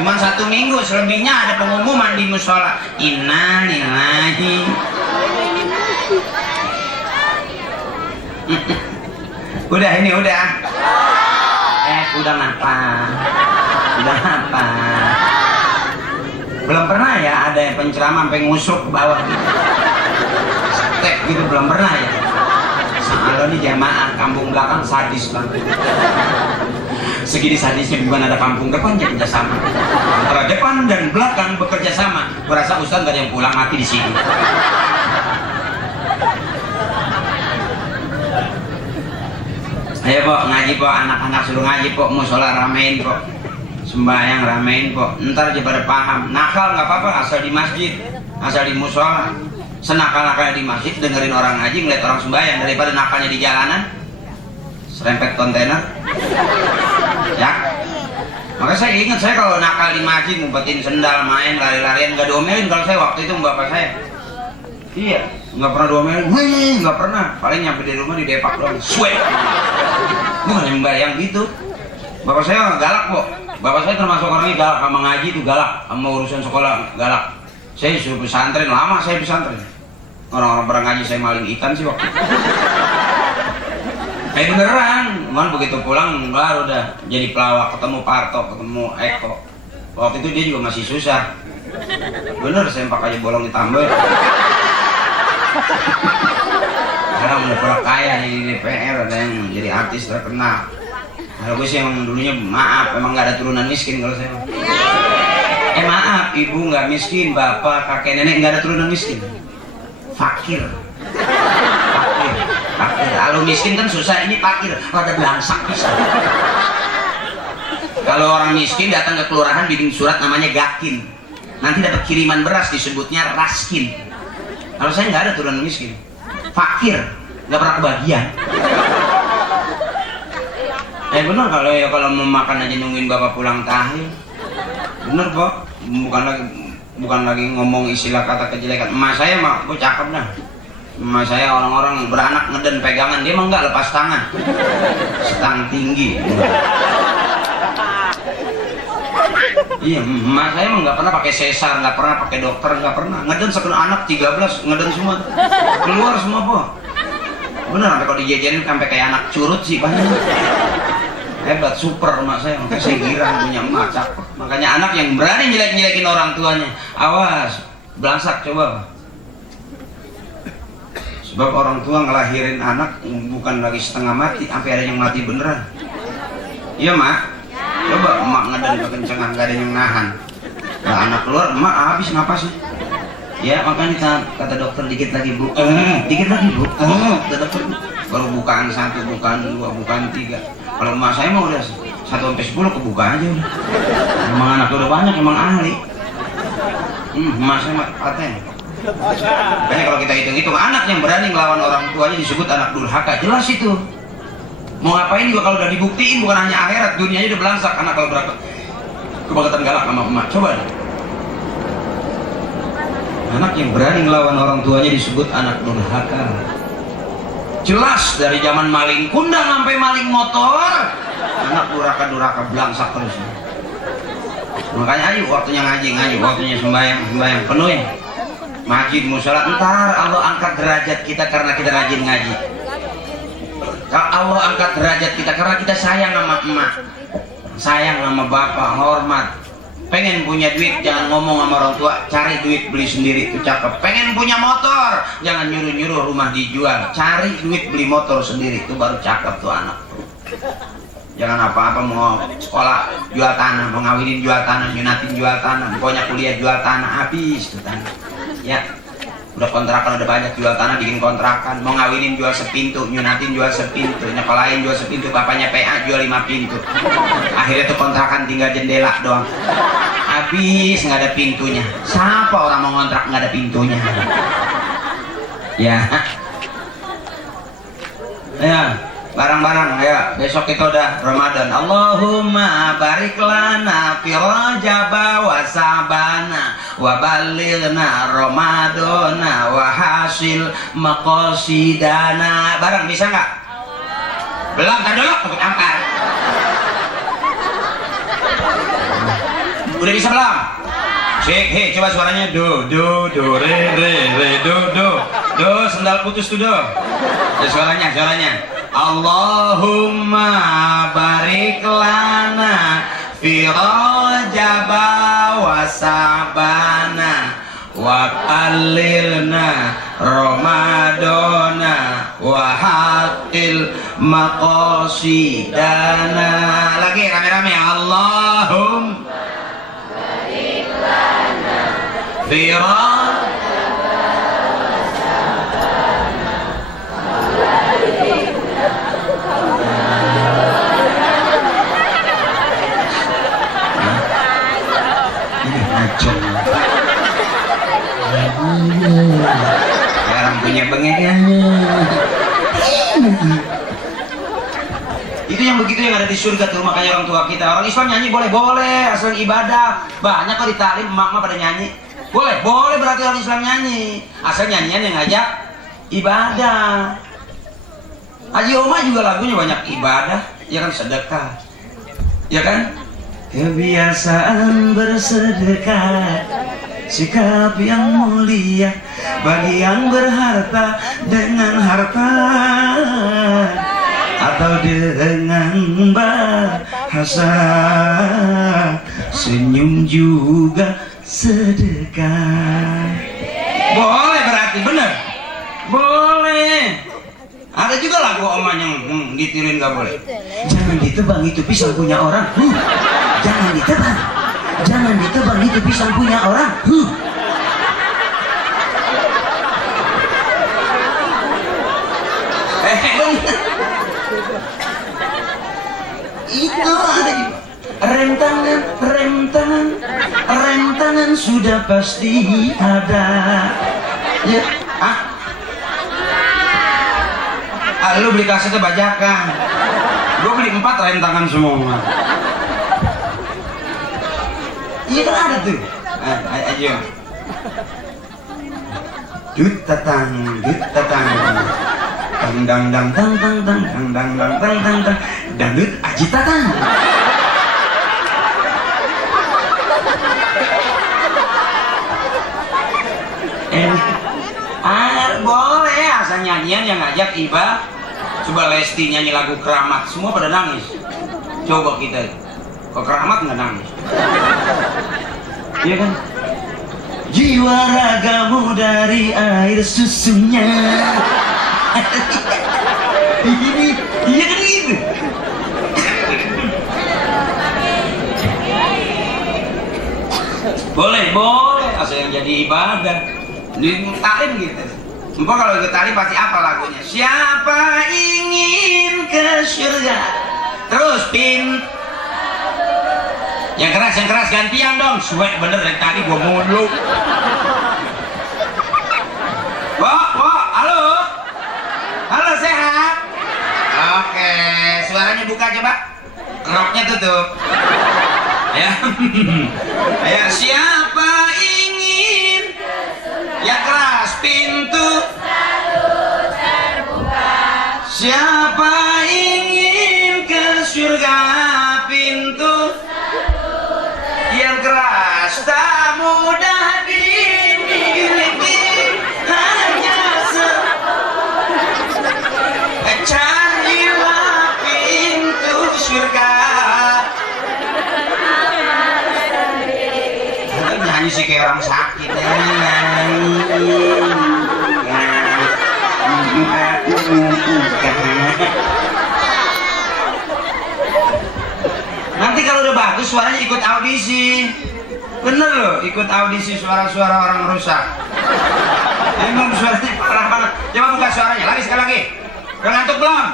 Cuma 1 minggu, selebihnya ada pengumuman di musola. Innalillahi. Udah. Udah ngapa? Belum pernah ya ada yang penceramah sampai ngusuk ke bawah gitu. Step gitu belum pernah ya. Soalnya nih jamaah kampung belakang sadis banget. Segini sadisnya bukan ada kampung depan jadi kerjasama. Antara depan dan belakang bekerja sama. Berasa Ustaz gak ada yang pulang mati di sini. Ayo pok ngaji pok, anak-anak suruh ngaji pok, musola ramein pok, sembahyang ramein pok. Ntar aja pada paham. Nakal nggak apa-apa asal di masjid, asal di musola. Senakal-nakal di masjid dengerin orang ngaji, ngeliat orang sembahyang daripada nakalnya di jalanan, serempet kontainer. Ya. Makanya saya ingat saya kalau nakal di masjid ngumpetin sendal, main lari-larian nggak diomelin kalau saya waktu itu bapak saya. Iya, nggak pernah diomelin, nggak pernah. Paling nyampe di rumah di depak doang, sweat. Bukan yang bayang gitu. Bapak saya galak kok. Bapak saya termasuk orangnya galak sama ngaji itu galak, sama urusan sekolah galak. Saya suruh pesantren, lama saya pesantren. Orang-orang pernah ngaji saya maling ikan sih waktu itu. Beneran, cuman begitu pulang baru udah jadi pelawak, ketemu Parto, ketemu Eko. Waktu itu dia juga masih susah. Bener, sempak aja bolong ditambal. Sekarang udah pernah kaya di DPR, ada yang jadi artis terkenal. Kalau gue sih emang dulunya maaf, emang gak ada turunan miskin kalau saya. Maaf, ibu nggak miskin, bapak, kakek, nenek nggak ada turunan miskin. Fakir. Kalau miskin kan susah, ini fakir, rada belangsak bisa. Kalau orang miskin datang ke kelurahan bikin surat namanya gakin, nanti dapat kiriman beras disebutnya raskin. Kalau saya nggak ada turunan miskin, fakir, nggak pernah kebagian. Bener kalau mau makan aja nungguin bapak pulang tahil. Bener kok, bukan lagi ngomong istilah kata kejelekan. Emak saya mah, gue cakep dah. Emak saya orang-orang beranak ngeden pegangan, dia mah nggak lepas tangan, setang tinggi. Iya, emak saya mah nggak pernah pakai sesar, nggak pernah pakai dokter, nggak pernah. Ngeden sekeluar anak 13, ngeden semua, keluar semua po. Bener, sampai kalau dijajarin sampai kayak anak curut sih banyak. Hebat, super emak saya, makanya saya girang punya emak cakep. Makanya anak yang berani nyelek-nyelekin orang tuanya, awas, belangsak coba. Sebab orang tua ngelahirin anak bukan lagi setengah mati, sampai ada yang mati beneran. Iya mak, coba emak ngeden kekencengan, gak ada yang nahan. Nah, anak keluar, emak habis napasnya. Ya makanya kata dokter dikit lagi bu, dikit lagi bu, kata dokter baru bukaan 1, bukaan 2, bukaan 3. Kalau emak saya mah udah 1 sampai 10 kebuka aja udah. Emang anaknya udah banyak, emang ahli. Emak saya mah paten. Makanya kalau kita hitung-hitung anak yang berani melawan orang tuanya disebut anak durhaka, jelas itu. Mau ngapain juga kalau udah dibuktiin bukan hanya akhirat, dunianya udah belangsak. Anak kalau berapa kebangetan galak sama emak, coba deh. Anak yang berani melawan orang tuanya disebut anak durhaka. Jelas dari zaman maling kundang sampai maling motor, anak durhaka belangsak terus. Makanya ayo waktunya ngaji, waktunya sembahyang penuhin. Masjid musola, ntar Allah angkat derajat kita karena kita rajin ngaji. Allah angkat derajat kita karena kita sayang sama emak, sayang sama bapak, hormat. Pengen punya duit, jangan ngomong sama orang tua, cari duit beli sendiri, itu cakep. Pengen punya motor, jangan nyuruh-nyuruh rumah dijual, cari duit beli motor sendiri, itu baru cakep tuh anak. Jangan apa-apa mau sekolah jual tanah, mau ngawinin jual tanah, nyunatin jual tanah, pokoknya kuliah jual tanah, habis tuh tanah. Ya, udah kontrakan udah banyak, jual tanah bikin kontrakan, mau ngawinin jual sepintu, nyunatin jual sepintu, nyekolahin jual sepintu, bapaknya PA jual 5 pintu. Akhirnya tuh kontrakan tinggal jendela doang, habis nggak ada pintunya. Siapa orang mau ngontrak nggak ada pintunya? Ya, ya. Barang-barang ya, besok kita udah Ramadan. Allahumma barik lana fi Rajab wa Sabana wa balighna Ramadana wa hasil maqasidana. Barang bisa nggak? Belum, kan dulu takut angkat. Udah bisa belum? Cek, hei coba suaranya do re do, sendal putus tuh do. Suaranya Allahumma barik lana fi Rajab wa sabana wa qalilna Ramadana wa haqqil maqasidana. Lagi rame-rame, Allahum barik lana fi Sekarang punya bengek ya. Itu yang begitu yang ada di surga tuh, makanya orang tua kita. Orang Islam nyanyi boleh asal ibadah. Banyak kok di talim emak-emak pada nyanyi. Boleh berarti orang Islam nyanyi. Asal nyanyian yang ngajak ibadah. Haji Oma juga lagunya banyak ibadah, ya kan, sedekah. Ya kan? Kebiasaan bersedekah, sikap yang mulia bagi yang berharta dengan harta atau dengan bahasa senyum juga sedekah. Boleh berarti, bener? Boleh. Ada juga lagu Oma yang ditirin gak boleh. Jangan ditebang, itu pisang punya orang. Jangan ditebang. Jangan ditebang, itu pisang punya orang. Itu ada juga. Rem tangan sudah pasti ada. Ya, lu beli kasetnya bajakan. Gua beli 4 rem tangan semua. Iya kan ada tuh. Ayo. Dut tatang. Dang dangdut aji tatang. Boleh asal nyanyian yang ngajak ibadah. Coba Lesti nyanyi lagu Keramat, semua pada nangis. Coba kita kok Keramat nggak nangis? Iya kan? Jiwa ragamu dari air susunya. Ini, iya kan gitu. Boleh asal yang jadi ibadah. Di talim gitu. Empok kalau ikut talim pasti apa lagunya? Siapa ingin ke surga? Terus yang keras gantian dong. Suwek bener dari tadi gua mulu. Halo sehat? Oke, suaranya buka coba. Roknya tutup. Ya. Ayo, siapa ingin? Ya keras, pintu selalu terbuka. Siapa ingin ke surga? Pintu selalu terbuka. Yang keras, tak mudah dimiliki, hanya carilah pintu surga. Nyanyi sih kayak orang sakit ya. Nanti kalau udah bagus suaranya ikut audisi. Bener loh, ikut audisi suara-suara orang rusak. Emang suaranya parah banget. Coba buka suaranya, lagi sekali lagi. Udah ngantuk belum?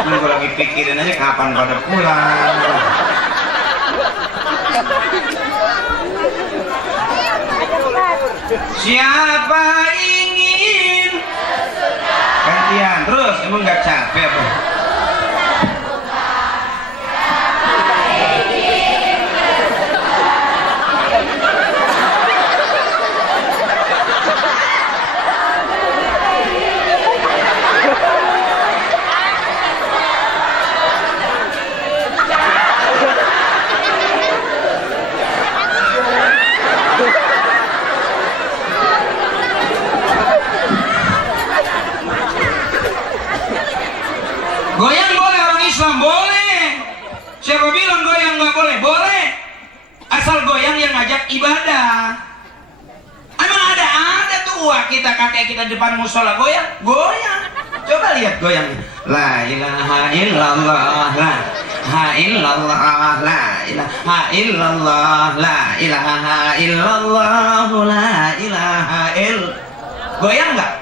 Gue lagi pikirin aja kapan pada pulang. Siapa ingin gantian terus, emang gak capek apa? Goyang boleh orang Islam, boleh. Siapa bilang goyang nggak boleh? Boleh. Asal goyang yang ngajak ibadah. Emang ada tuh kita kakek kita depan musola goyang. Coba lihat goyangnya. La ilaha illallah, la ilaha illallah, la ilaha illallah, la ilaha illallah, la ilaha illallah. Goyang nggak?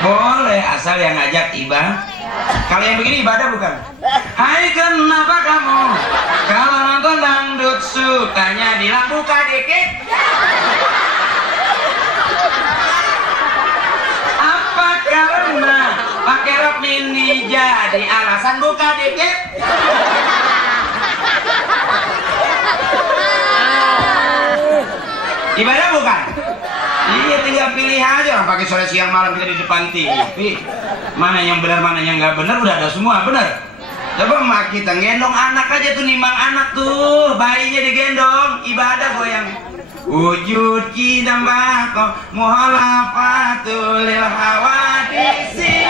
Boleh, asal yang ngajak ibadah. Kalau yang begini ibadah bukan? Hai, kenapa kamu kalau nonton dangdut sukanya bilang buka dikit? Apa karena pakai rok mini jadi alasan buka dikit? Ibadah bukan? Iya, tinggal pilih aja. Orang pakai sore siang malam kita di depan TV. Mana yang benar, mana yang nggak benar, udah ada semua, benar. Coba mak kita gendong anak aja tuh, nimbang anak tuh, bayinya digendong, ibadah goyang. Wujud kita bako muhalafatul lil hawadisi.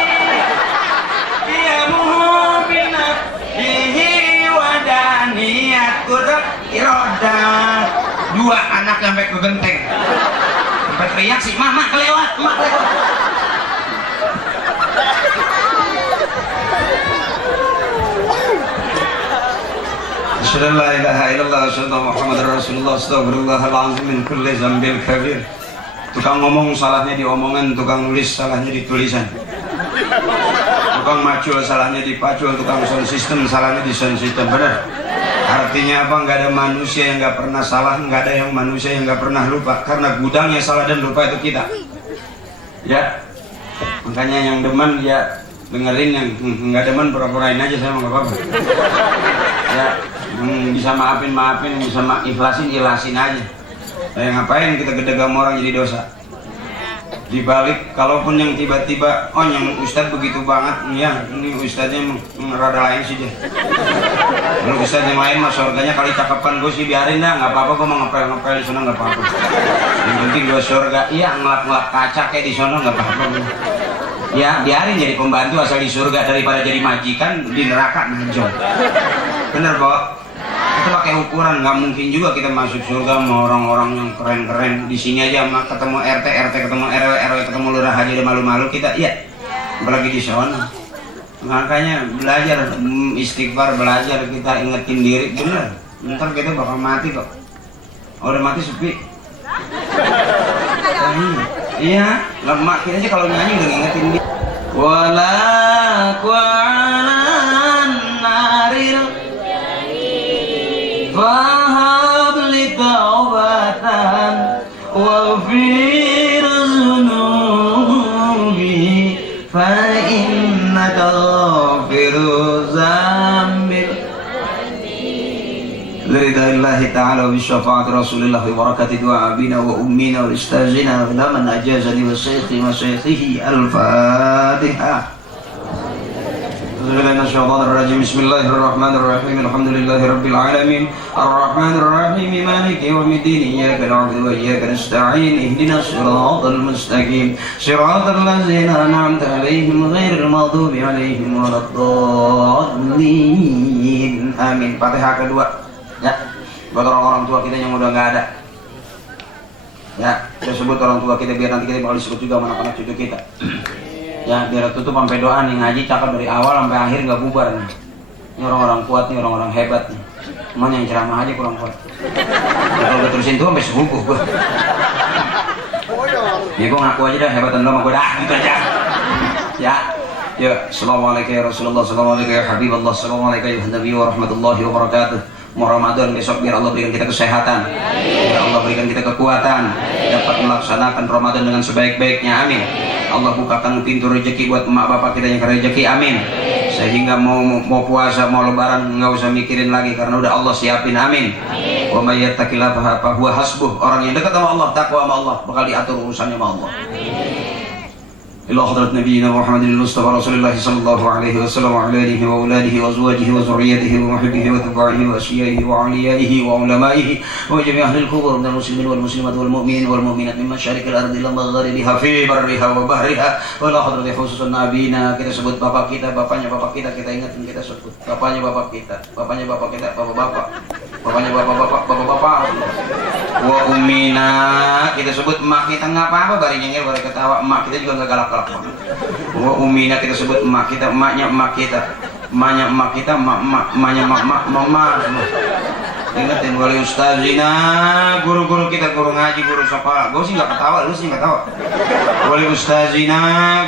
Dia muhbinat ihi wadaniyat kudat iroda. Dua anak sampai ke genteng. Berteriak sih, mama kelewat, mak kelewat. Asyhadu an la ilaha illallah wa asyhadu anna Muhammadar Rasulullah. Astaghfirullahalazim min kulli dzambil kabir. Tukang ngomong salahnya di omongan, tukang nulis salahnya di tulisan. Tukang macul salahnya di pacul, tukang sound system salahnya di sound system. Benar? Artinya apa? Nggak ada manusia yang nggak pernah salah, nggak ada yang manusia yang nggak pernah lupa. Karena gudangnya salah dan lupa itu kita. Ya, makanya yang demen ya dengerin, yang nggak demen pura-purain aja, saya nggak apa-apa. Ya, yang bisa maafin, yang bisa ikhlasin aja. Kayak ngapain kita gedegam orang jadi dosa? Dibalik, kalaupun yang tiba-tiba, oh yang ustadz begitu banget, ya ini ustadznya rada lain sih dia. Kalau ustadz yang lain mah surganya kali cakepan, gue sih biarin dah, nggak apa-apa, gue mau ngepel di sana nggak apa-apa. Yang penting gue surga, iya ngelap kaca kayak di sana nggak apa-apa. Ya biarin jadi pembantu asal di surga daripada jadi majikan di neraka najong. Bener Pak? Itu pakai ukuran, nggak mungkin juga kita masuk surga sama orang-orang yang keren-keren. Di sini aja ketemu RT ketemu RW ketemu lurah haji udah malu-malu kita, iya. Apalagi di sana. Makanya belajar istighfar, belajar kita ingetin diri, bener. Ntar kita bakal mati kok. Oh, udah mati sepi. Iya, lemak kita aja kalau nyanyi udah ngingetin diri. Wala qa'alan naril fahab li taubatan waghfir zunubi fa innaka ghafiru zambil lillahi ta'ala wa bisyafa'ati rasulillah wa barakati du'a abina wa ummina wa istazina wa laman ajazani wa syekhi wa syekhihi al-fatihah. Bismillahirrahmanirrahim. Alhamdulillahi rabbil alamin. Ar-Rahmanir-Rahim. Maliki yaumiddin. Iyyaka na'budu wa iyyaka nasta'in. Ihdinas siratal mustaqim. Siratal ladzina an'amta 'alaihim ghairil maghdubi 'alaihim waladdallin. Amin. Fatihah kedua. Ya, buat orang-orang tua kita yang udah nggak ada. Ya, kita sebut orang tua kita biar nanti kita bakal disebut juga sama anak-anak cucu kita. Ya, biar tutup sampai doa nih, ngaji cakap dari awal sampai akhir nggak bubar nih. Ini orang-orang kuat nih, orang-orang hebat nih. Cuman yang ceramah aja kurang kuat. Ya, kalau gue terusin tuh sampai subuh gue. Ya gue ngaku aja dah hebatan lo sama gue dah, gitu aja. Ya. Ya, assalamualaikum ya Rasulullah, assalamualaikum ya Habibullah, assalamualaikum ya Nabi wa rahmatullahi wa barakatuh. Mau Ramadan besok biar Allah berikan kita kesehatan, biar Allah berikan kita kekuatan, dapat melaksanakan Ramadan dengan sebaik-baiknya, amin. Allah bukakan pintu rezeki buat emak bapak kita yang rezeki, amin. Sehingga mau puasa, mau lebaran nggak usah mikirin lagi karena udah Allah siapin, amin. Wa may yattaqillaha fahuwa hasbuh. Orang yang dekat sama Allah, takwa sama Allah, bakal diatur urusannya sama Allah. إلى حضرة نبينا محمد المصطفى رسول الله صلى الله عليه وسلم وعلى آله وأولاده وأزواجه وذريته ومحبه وتبعه وأشيائه وأوليائه وعلمائه وجميع أهل القبور من المسلمين والمسلمات والمؤمنين والمؤمنات من مشارق الأرض إلى مغاربها في برها وبحرها وإلى حضرة خصوصا نبينا. Kita sebut bapak kita, bapaknya bapak kita ingatkan, kita sebut bapaknya bapak kita, bapaknya bapak kita, bapak-bapak, bapaknya bapak-bapak, bapak-bapak. Wa ummina, kita sebut emak kita, nggak apa-apa, bari nyengir, bari ketawa, emak kita juga nggak galak-galak. Wa ummina, kita sebut emak kita, emaknya emak kita, emaknya emak kita, emaknya emak mama. Ingatin wali ustazina, guru-guru kita, guru ngaji, guru sekolah. Gue sih nggak ketawa, lu sih nggak ketawa. Wali ustazina,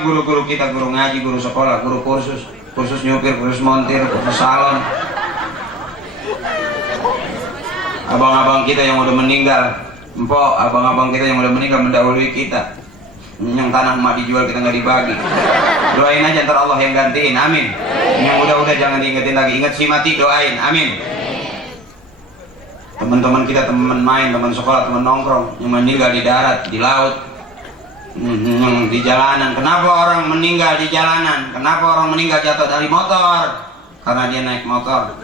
guru-guru kita, guru ngaji, guru sekolah, guru kursus nyupir, kursus montir, kursus salon. Abang-abang kita yang udah meninggal, empok, abang-abang kita yang udah meninggal mendahului kita. Yang tanah emak dijual, kita nggak dibagi. Doain aja ntar Allah yang gantiin, amin. Yang udah jangan diingetin lagi, ingat si mati, doain, amin. Teman-teman kita, teman main, teman sekolah, teman nongkrong yang meninggal di darat, di laut, di jalanan. Kenapa orang meninggal di jalanan? Kenapa orang meninggal jatuh dari motor? Karena dia naik motor.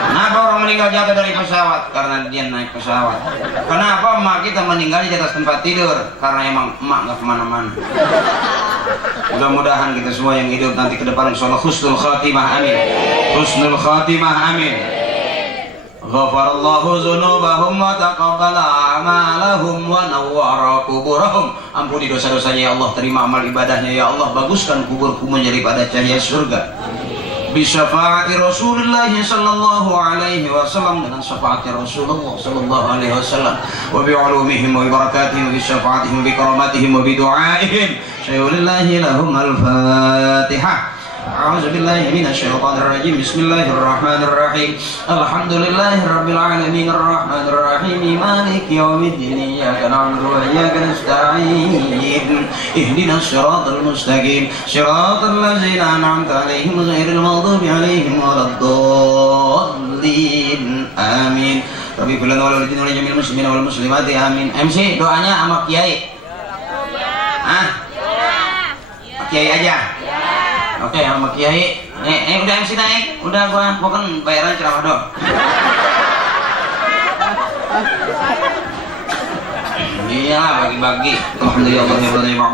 Kenapa orang meninggal jatuh dari pesawat? Karena dia naik pesawat. Kenapa emak kita meninggal di atas tempat tidur? Karena emang emak nggak kemana-mana. Mudah-mudahan kita semua yang hidup nanti ke depan insyaallah husnul khatimah, amin. Husnul khatimah, amin. Ghafarallahu dzunubahum wa taqabbala a'malahum wa nawwara kuburahum. Ampuni dosa-dosanya ya Allah, terima amal ibadahnya ya Allah, baguskan kuburku menjadi pada cahaya surga. Bisyafaati Rasulullah sallallahu alaihi wasallam, dengan syafaatnya Rasulullah sallallahu alaihi wasallam, wa bi ulumihim wa bi barakatihim wa bi syafaatihim wa bi karamatihim wa bi du'aihim. Syayulillahi lahum al-Fatihah. أعوذ بالله من الشيطان الرجيم. بسم الله الرحمن الرحيم. الحمد لله رب العالمين الرحمن الرحيم مالك يوم الدين إياك نعبد وإياك نستعين اهدنا الصراط المستقيم صراط الذين أنعمت عليهم غير المغضوب عليهم ولا الضالين آمين. Rabbi kullana wal walidina wal jamil muslimin wal muslimati amin. MC doanya sama kiai. Kiai aja. Oke, sama kiai. Udah MC naik. Udah gua kan bayaran ceramah doang. Iya, bagi-bagi. Alhamdulillah,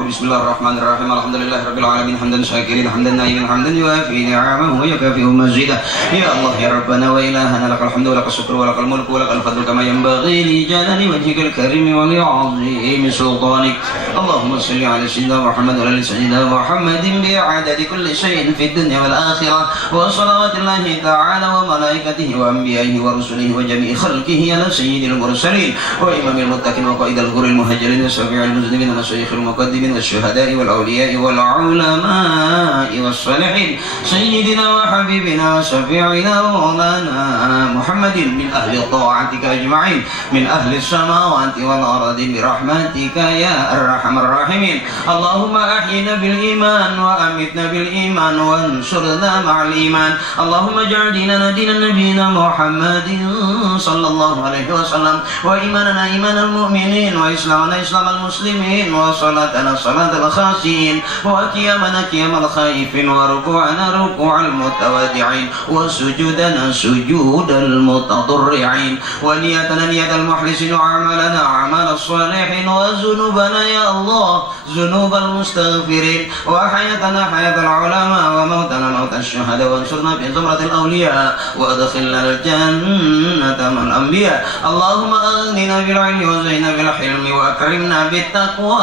bismillahirrahmanirrahim. Alhamdulillahirabbil alamin hamdan syakirin hamdan naimin hamdan yuafi ni'amahu wa yukafi'u mazidah. Ya Allah ya Rabbana wa ilahana lakal hamdu wa lakal syukru wa lakal mulku wa lakal fadlu kama yanbaghi li jalali wajhikal karim wa li 'azimi sultanik. Allahumma shalli 'ala sayyidina Muhammad wa ala sayyidina Muhammadin bi'adadi kulli shay'in fid dunya wal akhirah wa salawatullahi ta'ala wa malaikatihi wa anbiya'ihi wa rusulihi wa jami'i khalqihi ala sayyidil mursalin wa imamil muttaqin wa qaidil المهاجرين وشفيع المذنبين ومشايخ المقدمين والشهداء والأولياء والعلماء والصالحين سيدنا وحبيبنا وشفيعنا ومولانا محمد من أهل طاعتك أجمعين من أهل السماوات والأرض برحمتك يا أرحم الراحمين. اللهم أحينا بالإيمان وأمتنا بالإيمان وانصرنا مع الإيمان. اللهم اجعل ديننا دين نبينا محمد صلى الله عليه وسلم وإيماننا إيمان المؤمنين وإسلامنا إسلام المسلمين وصلاتنا صلاة الخاشعين وقيامنا قيام الخائفين وركوعنا ركوع المتواضعين وسجودنا سجود المتضرعين ونيتنا نية المخلصين وأعمالنا أعمال الصالحين وذنوبنا يا الله ذنوب المستغفرين وحياتنا حياة العلماء وموتنا موت الشهداء وانصرنا بزمرة الأولياء وأدخلنا الجنة مع الأنبياء. اللهم أغننا بالعلم وزينا بالحلم وأكرمنا بالتقوى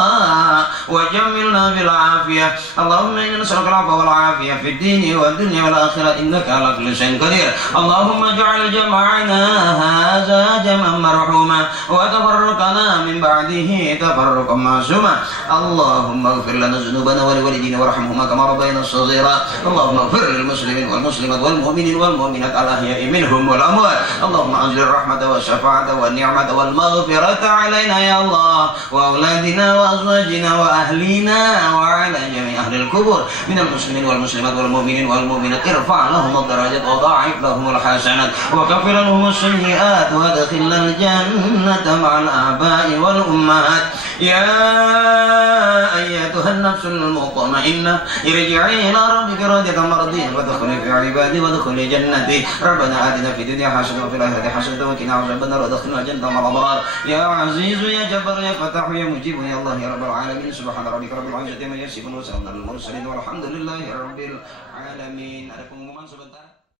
وجملنا بالعافية. اللهم إنا نسألك العفو والعافية في الدين والدنيا والآخرة إنك على كل شيء قدير. اللهم اجعل جمعنا هذا جمعا مرحوما وتفرقنا من بعده تفرقا معصوما. اللهم اغفر لنا ذنوبنا ولوالدينا وارحمهما كما ربينا صغيرا. اللهم اغفر للمسلمين والمسلمات والمؤمنين والمؤمنات الأحياء منهم والأموات. اللهم أنزل الرحمة والشفاعة والنعمة والمغفرة علينا يا الله وأولادنا وأزواجنا وأهلنا وعلى جميع أهل القبور من المسلمين والمسلمات والمؤمنين والمؤمنات. ارفع لهم الدرجات وضاعف لهم الحسنات وكفر لهم السيئات وادخلنا الجنة مع الآباء والأمهات يا أيتها النفس المطمئنة ارجعي إلى ربك راضية مرضية وادخلي في عبادي وادخلي جنتي ربنا آتنا في الدنيا حسنة وفي الآخرة حسنة وقنا عذاب النار وادخلنا الجنة مع الأبرار يا عزيز يا جبار يا فتاح يا مجيب يا الله يا رب العالمين سبحان ربك رب العزة عما يصفون وسلام على المرسلين والحمد لله رب العالمين. Ada pengumuman sebentar.